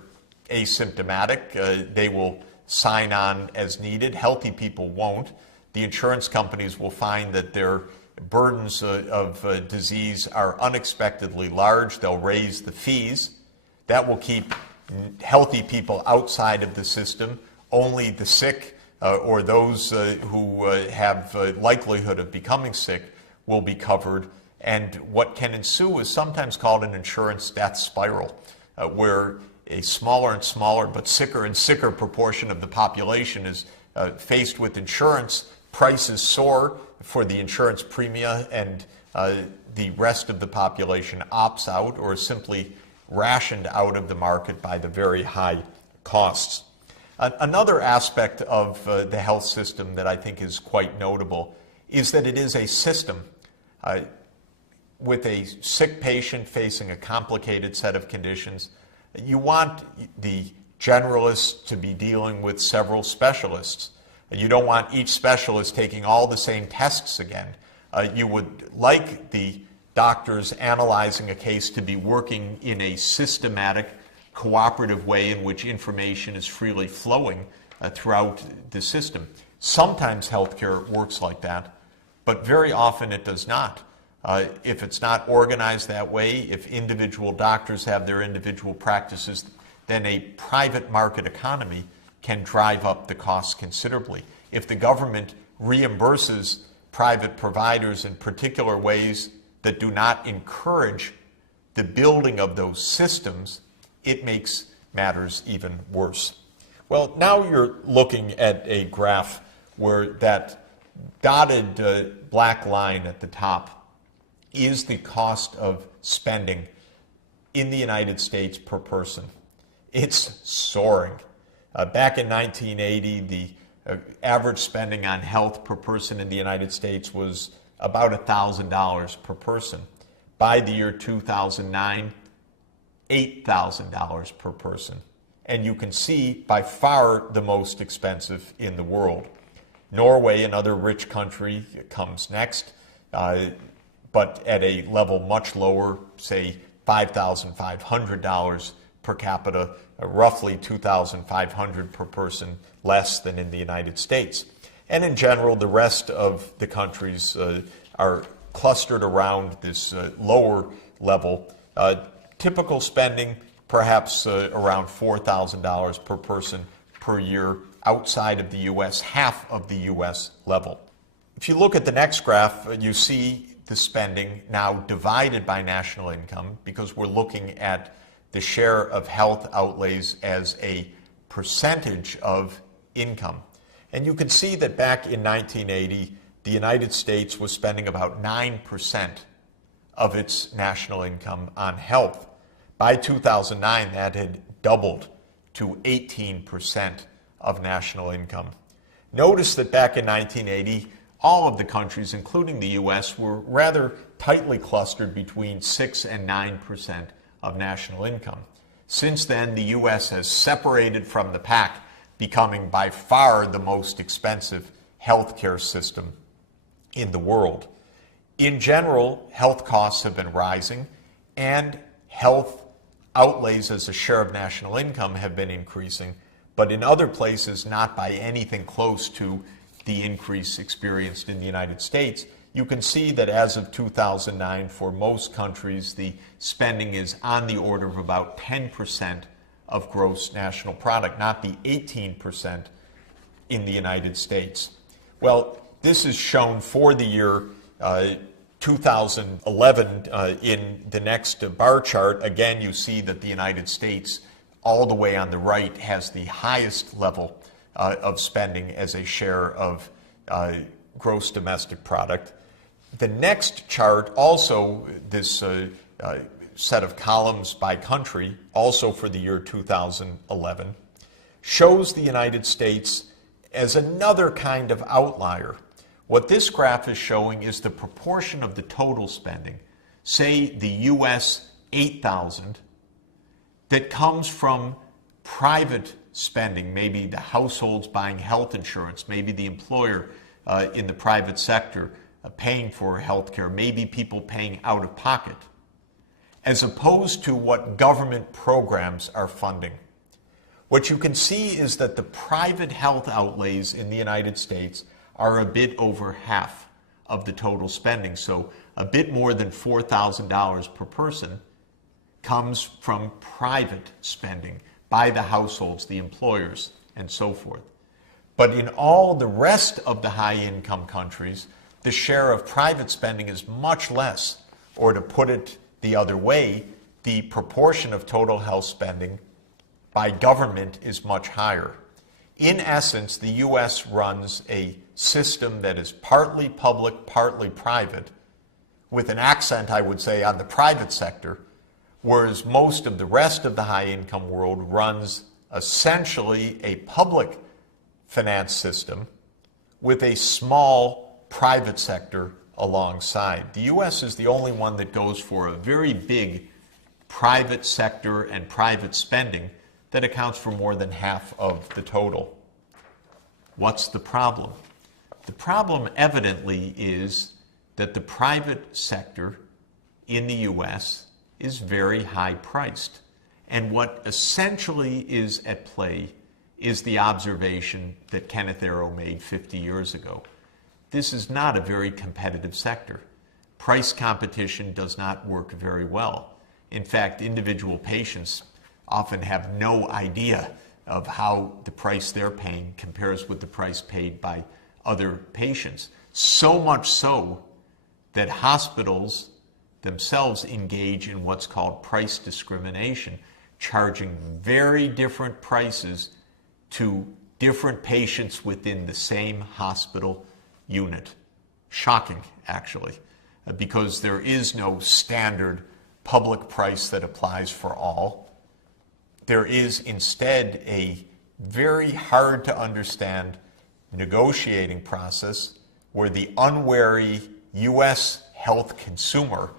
asymptomatic, they will sign on as needed. Healthy people won't. The insurance companies will find that their burdens of disease are unexpectedly large. They'll raise the fees. That will keep healthy people outside of the system. Only the sick or those who have likelihood of becoming sick will be covered. And what can ensue is sometimes called an insurance death spiral, where a smaller and smaller but sicker and sicker proportion of the population is faced with insurance. Prices soar for the insurance premia, and the rest of the population opts out or is simply rationed out of the market by the very high costs. Another aspect of the health system that I think is quite notable is that it is a system. With a sick patient facing a complicated set of conditions, you want the generalist to be dealing with several specialists. You don't want each specialist taking all the same tests again. You would like the doctors analyzing a case to be working in a systematic, cooperative way in which information is freely flowing throughout the system. Sometimes healthcare works like that, but very often it does not. If it's not organized that way, if individual doctors have their individual practices, then a private market economy can drive up the costs considerably. If the government reimburses private providers in particular ways that do not encourage the building of those systems, it makes matters even worse. Well, now you're looking at a graph where that dotted black line at the top is the cost of spending in the United States per person. It's soaring. Back in 1980, the average spending on health per person in the United States was about $1,000 per person. By the year 2009, $8,000 per person. And you can see by far the most expensive in the world. Norway, another rich country, comes next, but at a level much lower, say $5,500 per capita, roughly $2,500 per person less than in the United States. And in general, the rest of the countries are clustered around this lower level. Typical spending, perhaps around $4,000 per person per year outside of the U.S., half of the U.S. level. If you look at the next graph, you see the spending now divided by national income, because we're looking at the share of health outlays as a percentage of income. And you can see that back in 1980, the United States was spending about 9% of its national income on health. By 2009, that had doubled to 18% of national income. Notice that back in 1980, all of the countries, including the U.S., were rather tightly clustered between 6 and 9% of national income. Since then, the U.S. has separated from the pack, becoming by far the most expensive healthcare system in the world. In general, health costs have been rising, and health outlays as a share of national income have been increasing, but in other places not by anything close to the increase experienced in the United States. You can see that as of 2009, for most countries, the spending is on the order of about 10% of gross national product, not the 18% in the United States. Well, this is shown for the year 2011 in the next bar chart. Again, you see that the United States, all the way on the right, has the highest level of spending as a share of gross domestic product. The next chart, also this set of columns by country, also for the year 2011, shows the United States as another kind of outlier. What this graph is showing is the proportion of the total spending, say the US 8,000, that comes from private spending, maybe the households buying health insurance, maybe the employer in the private sector paying for health care, maybe people paying out of pocket, as opposed to what government programs are funding. What you can see is that the private health outlays in the United States are a bit over half of the total spending. So a bit more than $4,000 per person comes from private spending by the households, the employers, and so forth. But in all the rest of the high-income countries, the share of private spending is much less, or to put it the other way, the proportion of total health spending by government is much higher. In essence, the U.S. runs a system that is partly public, partly private, with an accent, I would say, on the private sector, whereas most of the rest of the high-income world runs essentially a public finance system with a small private sector alongside. The U.S. is the only one that goes for a very big private sector and private spending that accounts for more than half of the total. What's the problem? The problem evidently is that the private sector in the U.S. is very high priced. And what essentially is at play is the observation that Kenneth Arrow made 50 years ago. This is not a very competitive sector. Price competition does not work very well. In fact, individual patients often have no idea of how the price they're paying compares with the price paid by other patients. So much so that hospitals themselves engage in what's called price discrimination, charging very different prices to different patients within the same hospital unit. Shocking, actually, because there is no standard public price that applies for all. There is instead a very hard to understand negotiating process where the unwary U.S. health consumer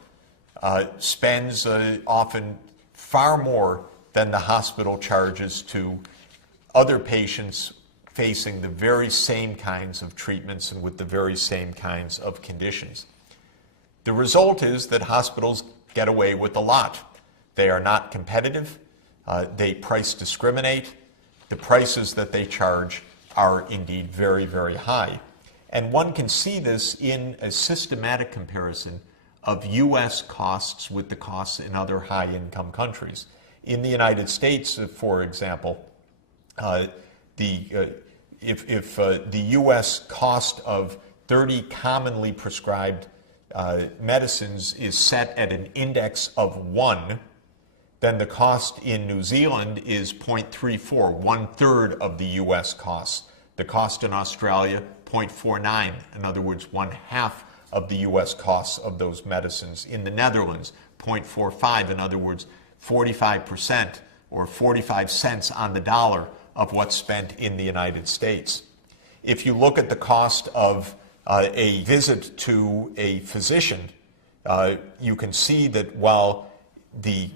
spends often far more than the hospital charges to other patients facing the very same kinds of treatments and with the very same kinds of conditions. The result is that hospitals get away with a lot. They are not competitive. They price discriminate. The prices that they charge are indeed very, very high. And one can see this in a systematic comparison of U.S. costs with the costs in other high-income countries. In the United States, for example, if the U.S. cost of 30 commonly prescribed medicines is set at an index of 1, then the cost in New Zealand is 0.34, one-third of the U.S. costs. The cost in Australia, 0.49, in other words, one-half of the U.S. costs of those medicines. In the Netherlands, 0.45, in other words, 45% or 45 cents on the dollar of what's spent in the United States. If you look at the cost of a visit to a physician, you can see that while the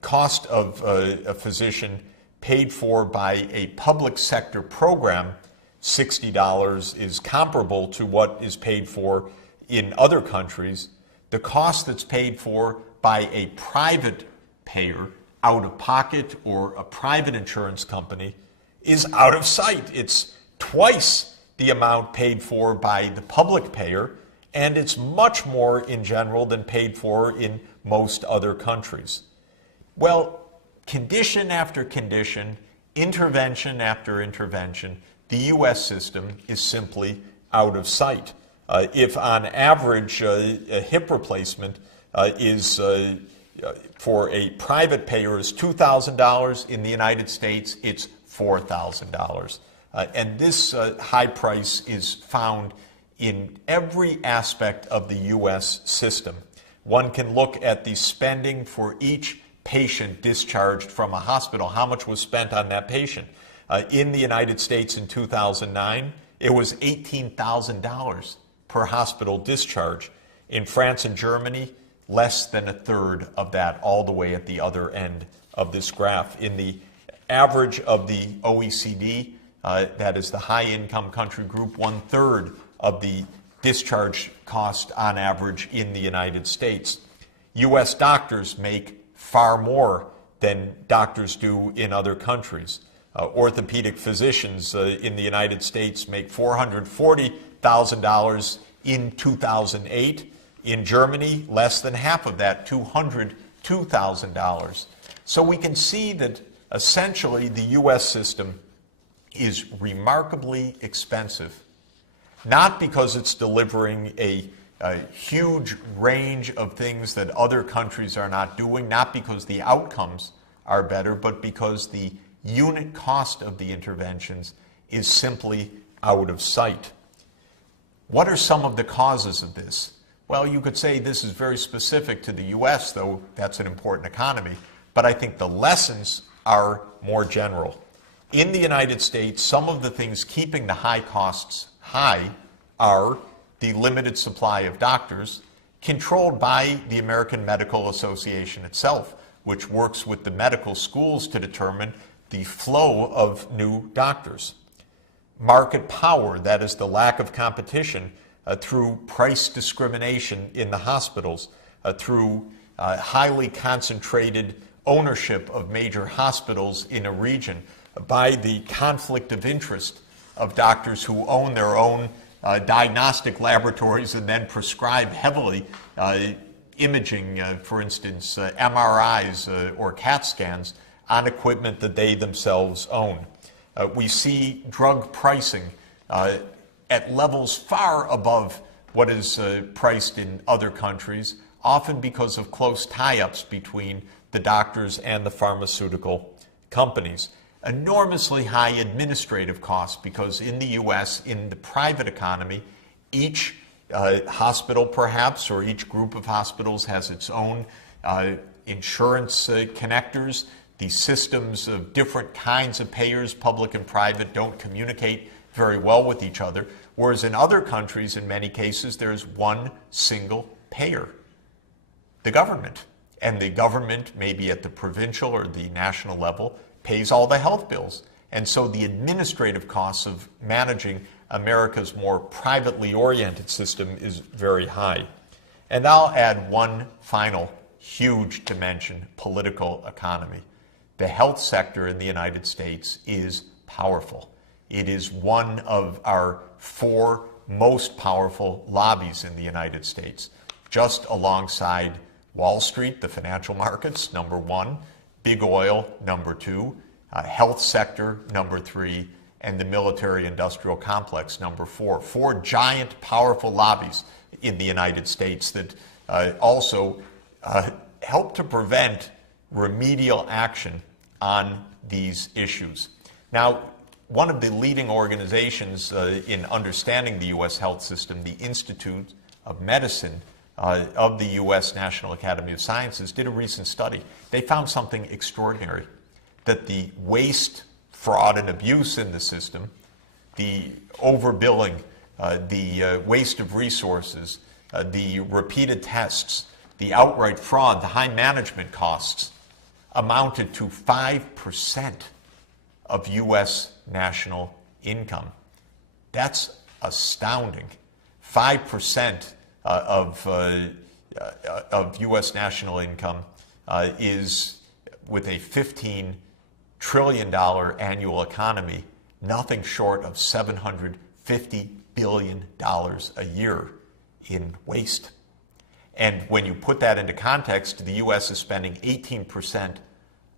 cost of a physician paid for by a public sector program, $60, is comparable to what is paid for in other countries, the cost that's paid for by a private payer, out of pocket, or a private insurance company is out of sight. It's twice the amount paid for by the public payer, and it's much more in general than paid for in most other countries. Well, condition after condition, intervention after intervention, the U.S. system is simply out of sight. If on average a hip replacement is for a private payer is $2,000, in the United States it's $4,000. And this high price is found in every aspect of the U.S. system. One can look at the spending for each patient discharged from a hospital. How much was spent on that patient? In the United States in 2009, it was $18,000 per hospital discharge. In France and Germany, less than a third of that, all the way at the other end of this graph. In the average of the OECD, that is the high-income country group, 1/3 of the discharge cost on average in the United States. U.S. doctors make far more than doctors do in other countries. Orthopedic physicians in the United States make $440,000 in 2008. In Germany, less than half of that, $202,000. So we can see that essentially the U.S. system is remarkably expensive, not because it's delivering a huge range of things that other countries are not doing, not because the outcomes are better, but because the unit cost of the interventions is simply out of sight. What are some of the causes of this? Well, you could say this is very specific to the U.S., though that's an important economy, but I think the lessons are more general. In the United States, some of the things keeping the high costs high are the limited supply of doctors, controlled by the American Medical Association itself, which works with the medical schools to determine the flow of new doctors. Market power, that is the lack of competition through price discrimination in the hospitals, through highly concentrated ownership of major hospitals in a region, by the conflict of interest of doctors who own their own diagnostic laboratories and then prescribe heavily imaging, for instance, MRIs or CAT scans on equipment that they themselves own. We see drug pricing at levels far above what is priced in other countries, often because of close tie-ups between the doctors and the pharmaceutical companies. Enormously high administrative costs, because in the U.S., in the private economy, each hospital perhaps, or each group of hospitals has its own insurance connectors. The systems of different kinds of payers, public and private, don't communicate very well with each other, whereas in other countries, in many cases, there's one single payer, the government. And the government, maybe at the provincial or the national level, pays all the health bills. And so the administrative costs of managing America's more privately oriented system is very high. And I'll add one final huge dimension: political economy. The health sector in the United States is powerful. It is one of our 4 most powerful lobbies in the United States, just alongside Wall Street, the financial markets, number 1, big oil, number 2, health sector, number 3, and the military-industrial complex, number 4. 4 giant, powerful lobbies in the United States that also help to prevent remedial action on these issues. Now, one of the leading organizations in understanding the U.S. health system, the Institute of Medicine of the U.S. National Academy of Sciences, did a recent study. They found something extraordinary, that the waste, fraud, and abuse in the system, the overbilling, the waste of resources, the repeated tests, the outright fraud, the high management costs amounted to 5% of U.S. national income. That's astounding. 5% of U.S. national income is, with a $15 trillion annual economy, nothing short of $750 billion a year in waste. And when you put that into context, the U.S. is spending 18%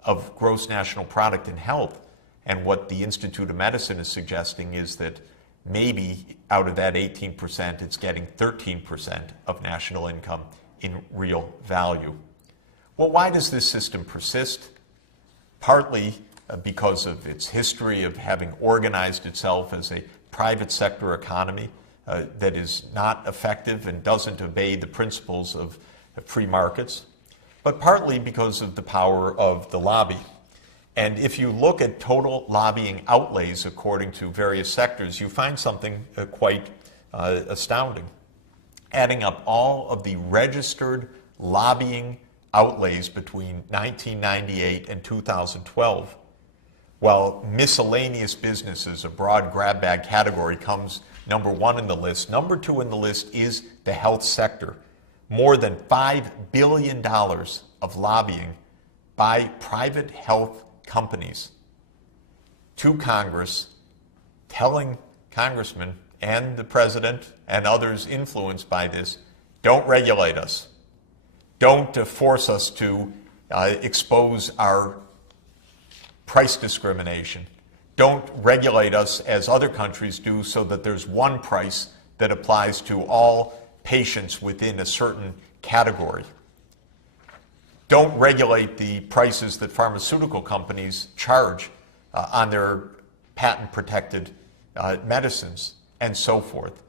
of gross national product in health. And what the Institute of Medicine is suggesting is that maybe out of that 18%, it's getting 13% of national income in real value. Well, why does this system persist? Partly because of its history of having organized itself as a private sector economy that is not effective and doesn't obey the principles of free markets, but partly because of the power of the lobby. And if you look at total lobbying outlays according to various sectors, you find something quite astounding. Adding up all of the registered lobbying outlays between 1998 and 2012, while miscellaneous businesses, a broad grab bag category, comes number one in the list. Number two in the list is the health sector. More than $5 billion of lobbying by private health companies to Congress, telling congressmen and the president and others influenced by this, don't regulate us. Don't force us to expose our price discrimination. Don't regulate us as other countries do so that there's one price that applies to all patients within a certain category. Don't regulate the prices that pharmaceutical companies charge on their patent-protected medicines, and so forth.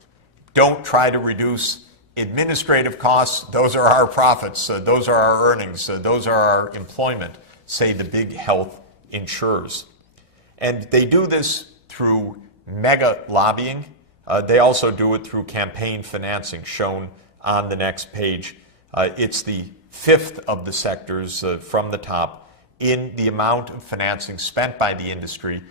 Don't try to reduce administrative costs. Those are our profits. Those are our earnings. Those are our employment, say the big health insurers. And they do this through mega lobbying. They also do it through campaign financing, shown on the next page. It's the fifth of the sectors from the top in the amount of financing spent by the industry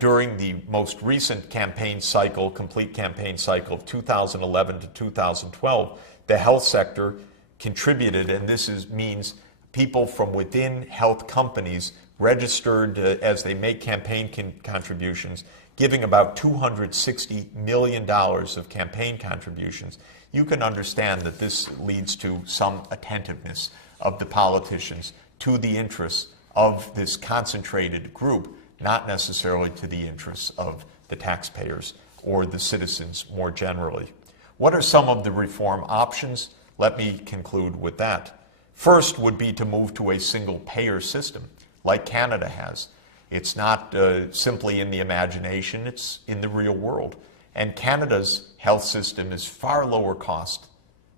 during the most recent campaign cycle, complete campaign cycle of 2011 to 2012. The health sector contributed, and this means people from within health companies registered as they make campaign contributions, giving about $260 million of campaign contributions. You can understand that this leads to some attentiveness of the politicians to the interests of this concentrated group, not necessarily to the interests of the taxpayers or the citizens more generally. What are some of the reform options? Let me conclude with that. First would be to move to a single payer system, like Canada has. It's not simply in the imagination, it's in the real world. And Canada's health system is far lower cost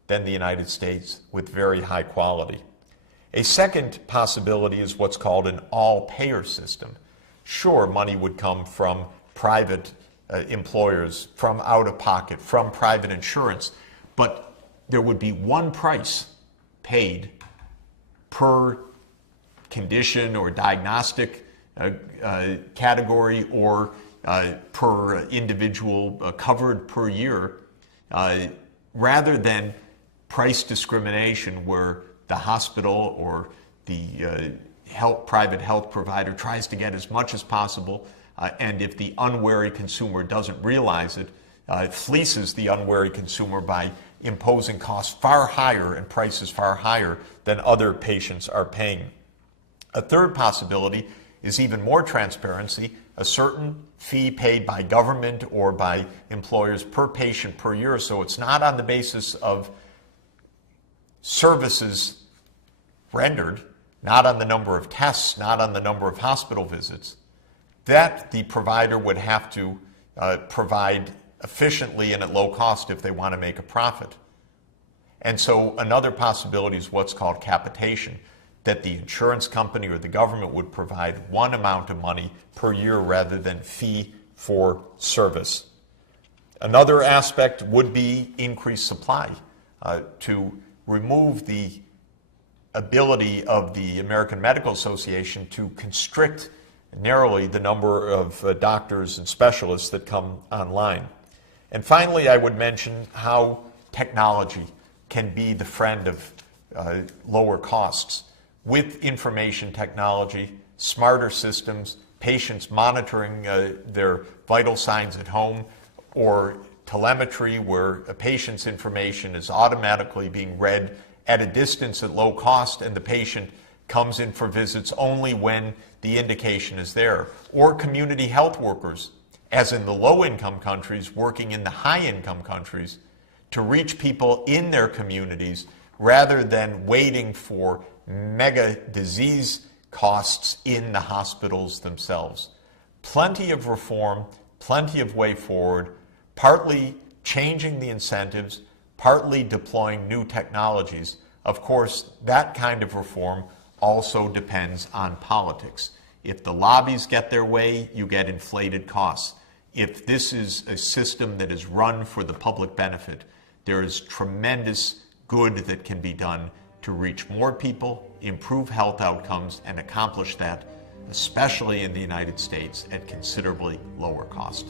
than the United States, with very high quality. A second possibility is what's called an all-payer system. Sure, money would come from private employers, from out-of-pocket, from private insurance, but there would be one price paid per condition or diagnostic category or per individual covered per year, rather than price discrimination where the hospital or the private health provider tries to get as much as possible, and if the unwary consumer doesn't realize it, fleeces the unwary consumer by imposing costs far higher and prices far higher than other patients are paying. A third possibility is even more transparency, a certain fee paid by government or by employers per patient per year, so it's not on the basis of services rendered, not on the number of tests, not on the number of hospital visits, that the provider would have to provide efficiently and at low cost if they want to make a profit. And so another possibility is what's called capitation, that the insurance company or the government would provide one amount of money per year rather than fee for service. Another aspect would be increased supply to remove the ability of the American Medical Association to constrict narrowly the number of doctors and specialists that come online. And finally, I would mention how technology can be the friend of lower costs. With information technology, smarter systems, patients monitoring their vital signs at home, or telemetry where a patient's information is automatically being read at a distance at low cost and the patient comes in for visits only when the indication is there. Or community health workers, as in the low-income countries, working in the high-income countries to reach people in their communities rather than waiting for mega disease costs in the hospitals themselves. Plenty of reform, plenty of way forward, partly changing the incentives, partly deploying new technologies. Of course, that kind of reform also depends on politics. If the lobbies get their way, you get inflated costs. If this is a system that is run for the public benefit, there is tremendous good that can be done to reach more people, improve health outcomes, and accomplish that, especially in the United States, at considerably lower cost.